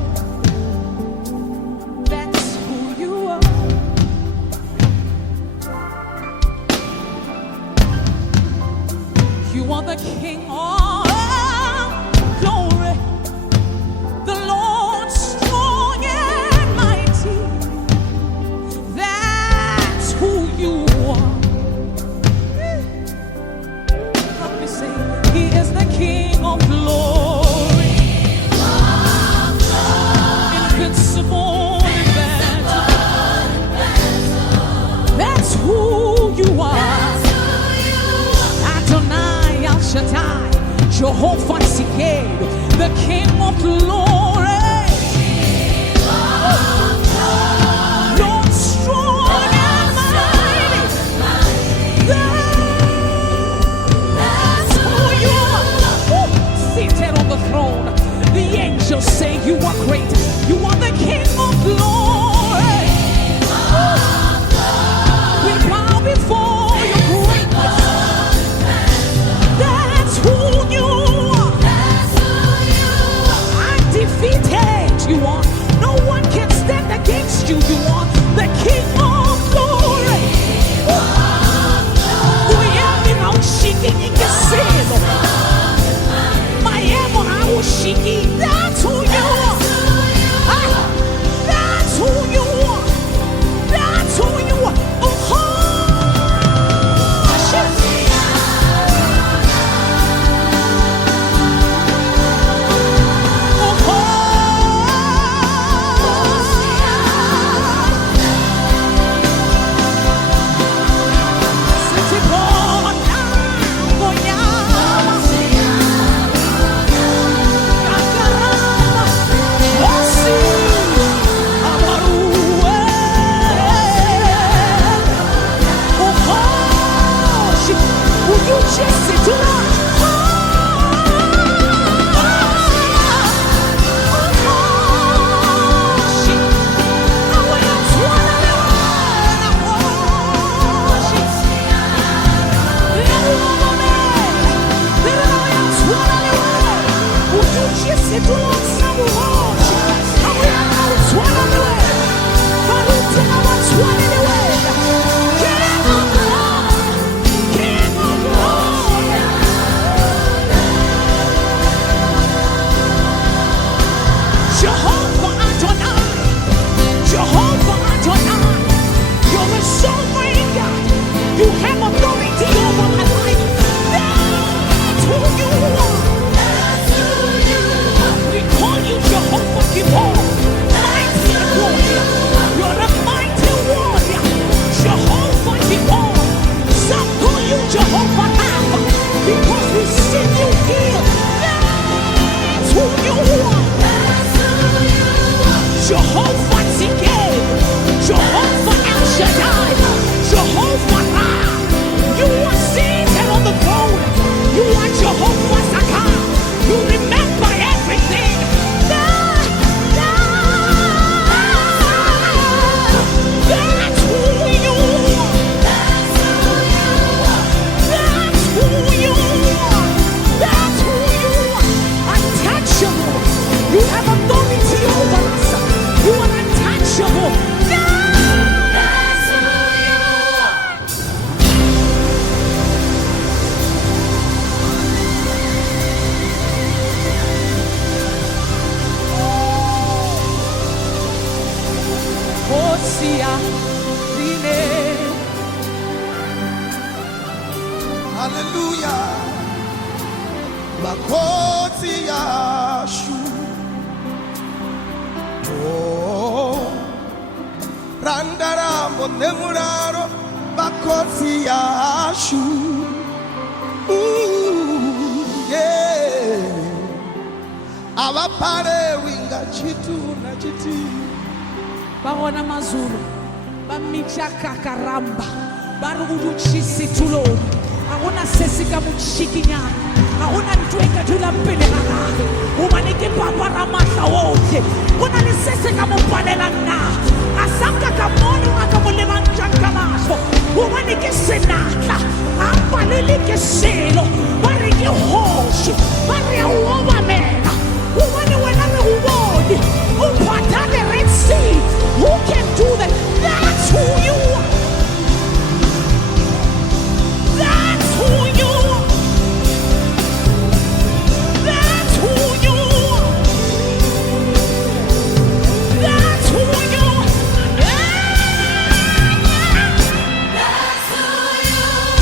That's who you are. You are the King of glory, the Lord strong and mighty. That's who you are. Help me say, He is the King of glory, invincible in battle. That's who you are. Adonai El Shaddai, Jehovah Tsidkenu, the King of glory. Lord strong and mighty. That's who you are. Seated on the throne, the angels say you are great. You are the King of glory. We bow before your greatness. That's who you are. Undefeated. Hallelujah. Makoti yashu. Oh. Randarambo nemuraro. Makoti yashu. Ooh, yeah. Abapare winga chitu na chiti. Bawona mazulu. Bamichaka karamba. Barugudu chisi tuloni. Akuna sesika muchikinyana. Akuna ntweka tula mpele ngakho. Umanike papa ramahla wonke. Kuna lisesika mupalela na. Asaka kamoni ungakamulema njangamashwo. Umanike senatla. Ampalelike selo. Bariki hoshi. Bari uwamela. Umane wename uwoni. Upata the Red Sea. Who can do that? That's who you are. That's who you are. That's who you are. That's who you are. That's who you are.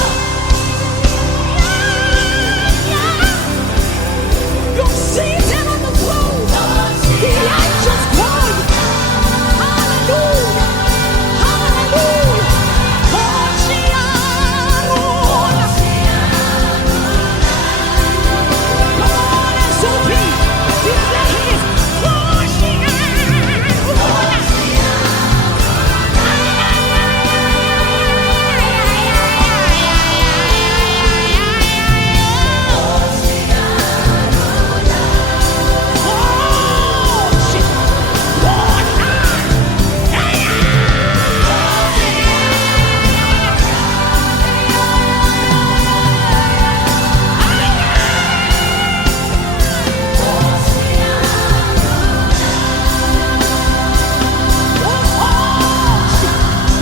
You're seated on the throne. The angels cry. Hallelujah. Hallelujah.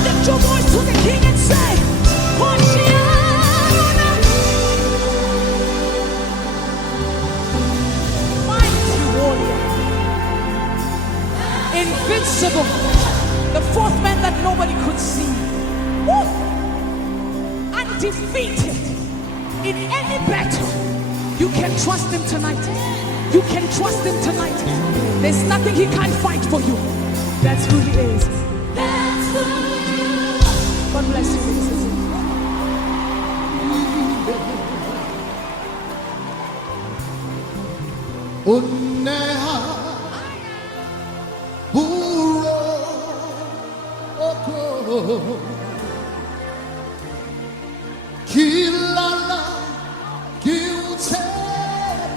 Lift your voice to the King and say, Hoshiana. Mighty warrior, invincible, the fourth man that nobody could see. Woo! Undefeated in any battle. You can trust him tonight. You can trust him tonight. There's nothing he can't fight for you. That's who he is. That's who you are. God bless you, Jesus. Uneha Buro Oko Kilala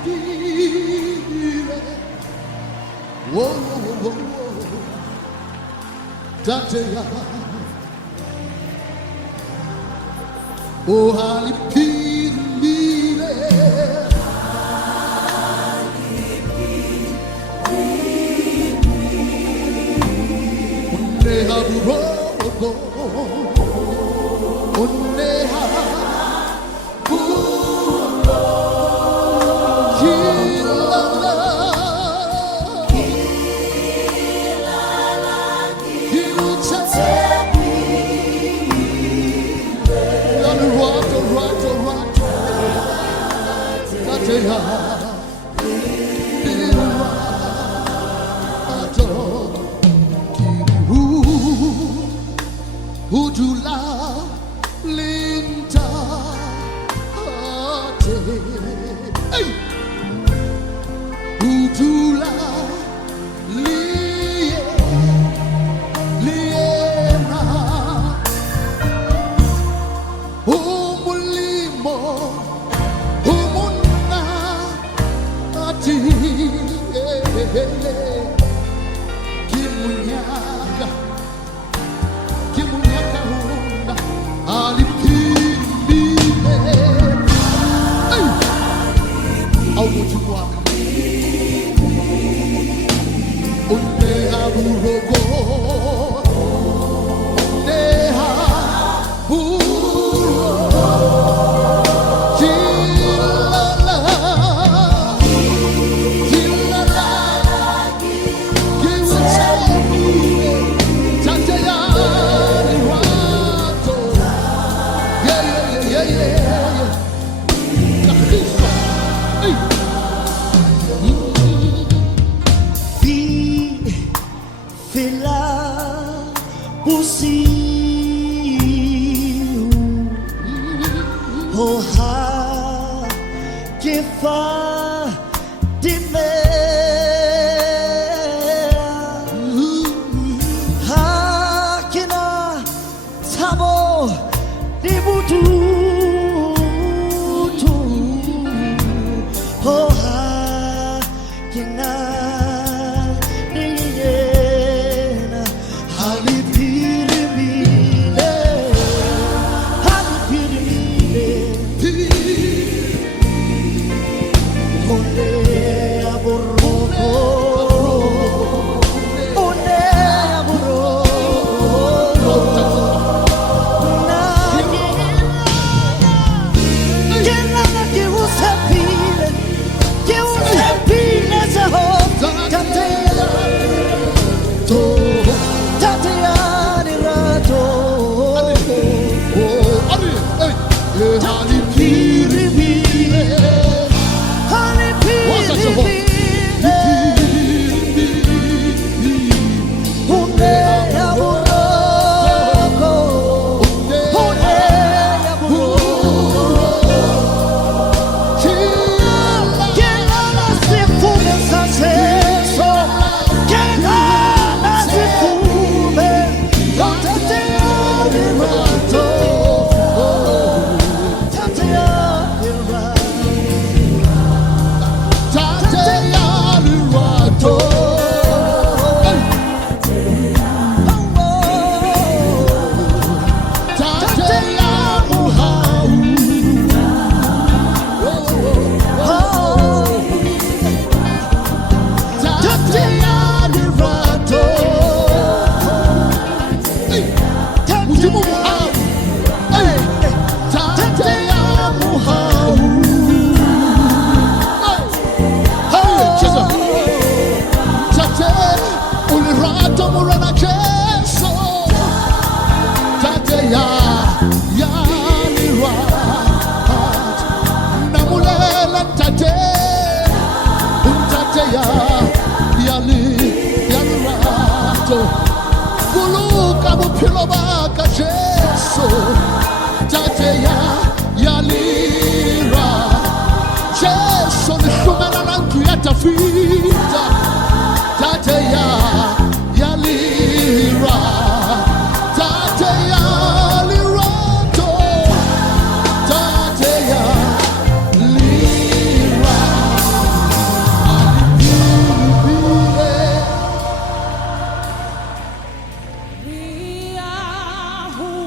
Kiutepire Whoa, whoa, whoa, whoa Dateya Oh, halipire Uneha Buro Uneha Buro Kilala Udula Linda Hey Udula Liena Umulimo Umuna Ati Kimunyaka Hunda Alipi We are who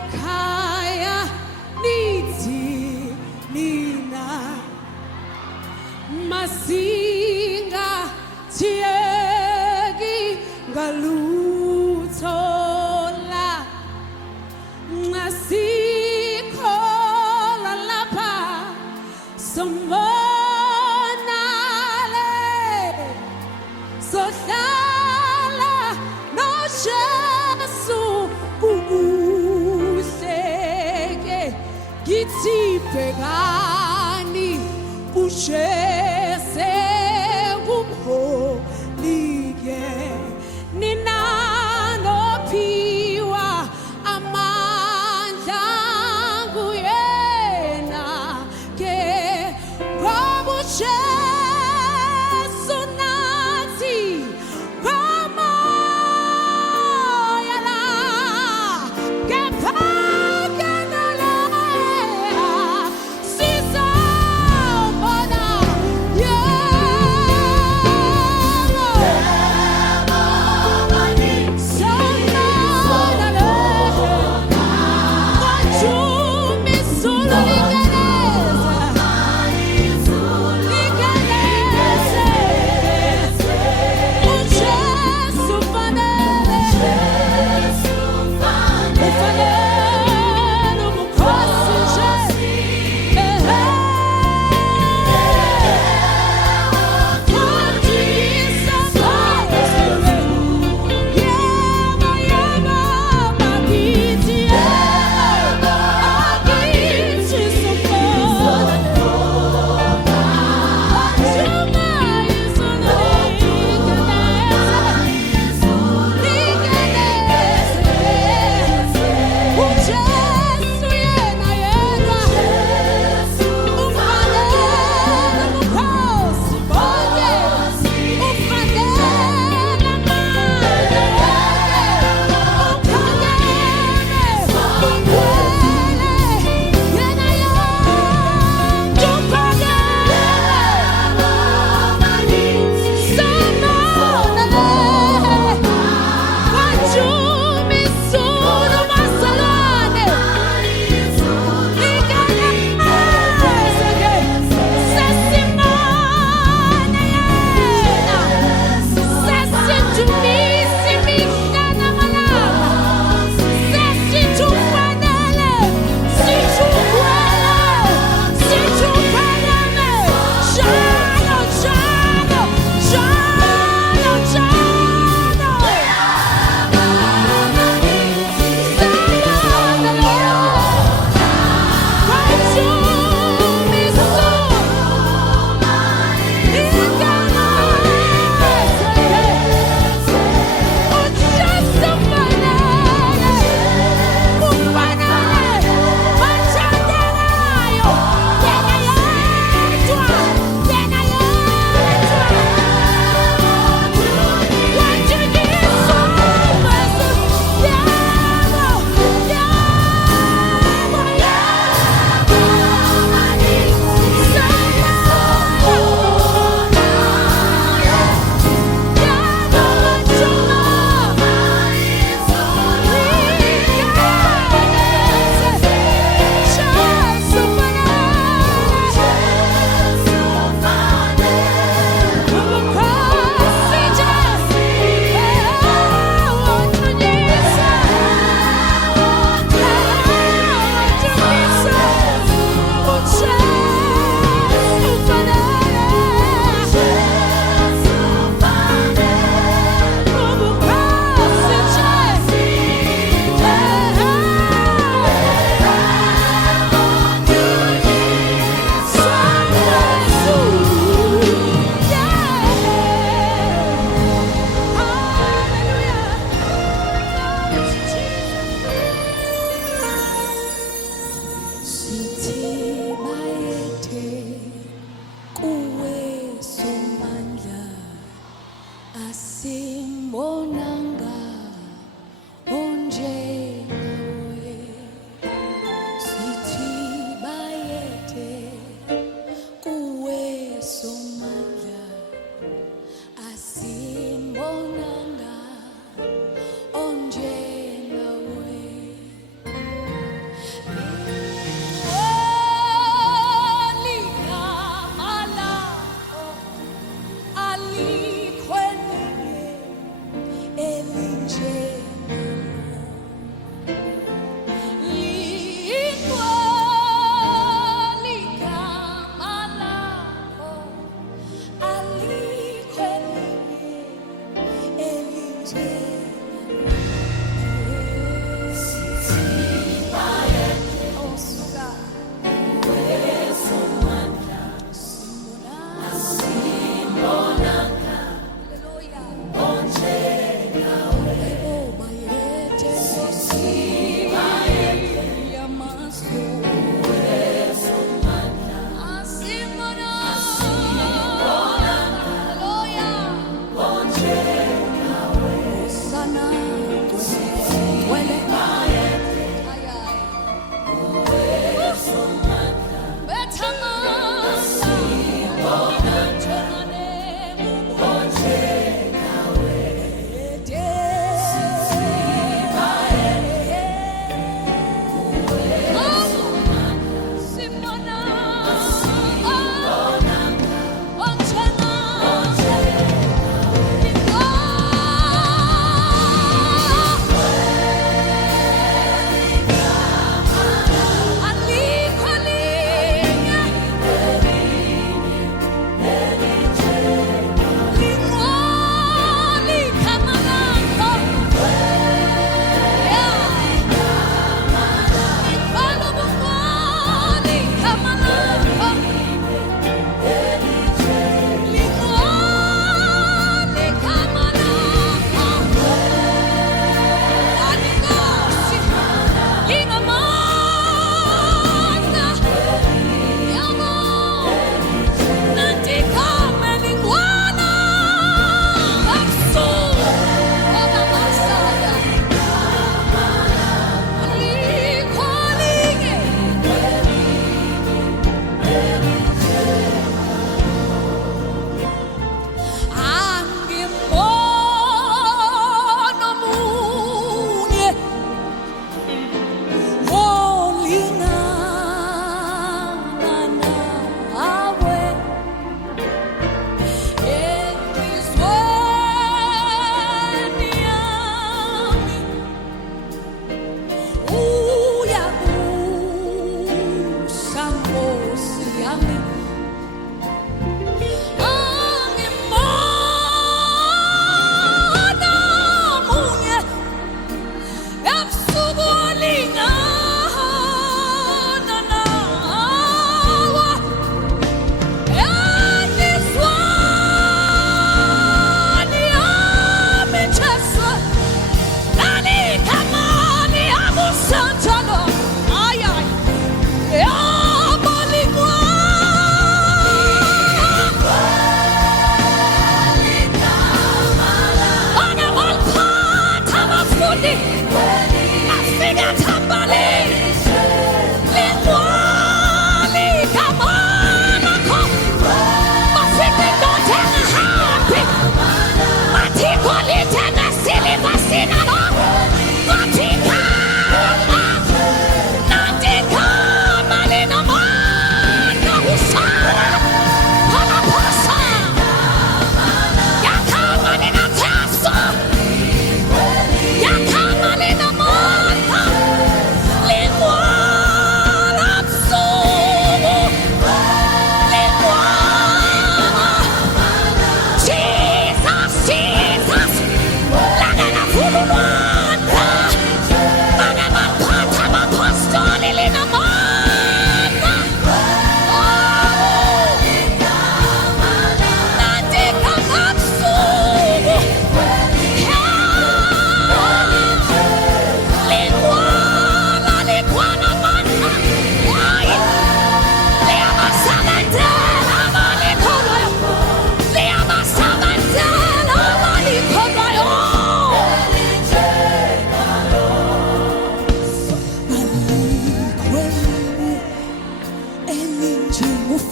ekhaya nithi nina masinga tiyeki ngalutho la ngasikhola lapha somonale sohlala noJesu kukuhleke ngithi bhekani kuJesu kumholike nina nophiwa amandla kuyena ke ngoba uJesu nathi komoya la kephakenela sizobona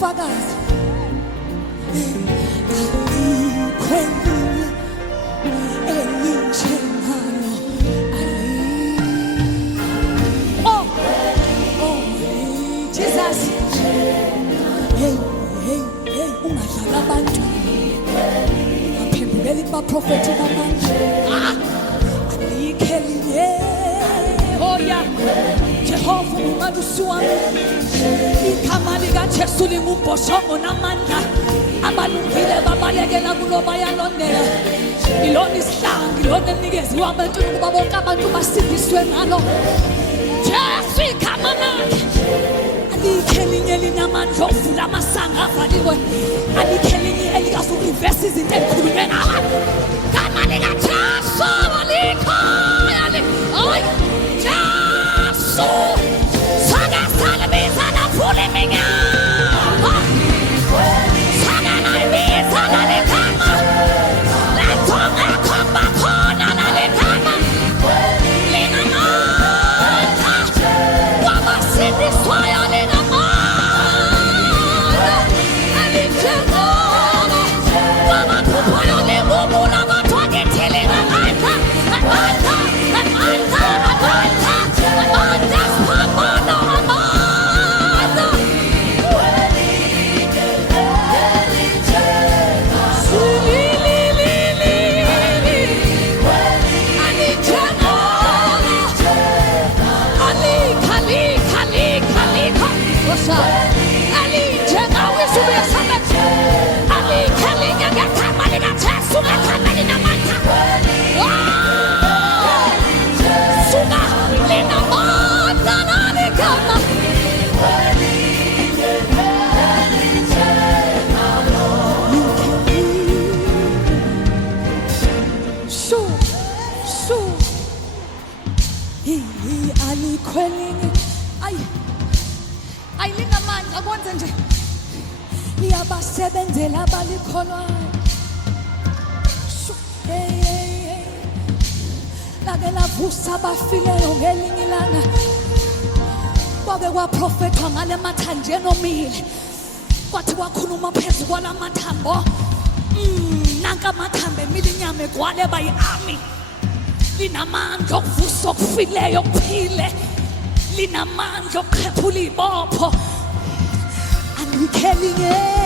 ubufakazi alikho elinye elinjengalo oh Jesus hey ungadlala abantu ungaphendukeli kubaprofethi bamanje alikho elinye oh yeah Jehova ungalusi wami igama likaJesu lingumbhoshongo namandla abalungile babalekela kulo bayalondela ilona isihlangu ilona enikeziwe abantu ukuba bonke abantu basindiswe ngalo Jesu igama lakhe alikho elinye elinamandla okuvula amasango avaliwe alikho elinye elikazurivesa izinto ezikhulunywe ngabantu igama likaJesu alikho oy Jesu saka salibisa navule minyango saka nalibisa nalikama lathonga khomba khona nalikama linamandla wabasindiswayo linamandla alinjengalo wabaphuphayo libubula kodwa kithi linamandla amandla ayilinamandla kwenze nje liyabasebenzela abalikholwayo lake lavusa abafileyo ngelinye ilanga kwake kwaprofethwa ngale mathanjeni omile kwathi kwakhuluma phezu kwala mathambo nanka amathambo emile inyama egcwale bayi-army linamandla okuvusa okufileyo okuphile linamandla okukhephula ibopho alikho elinye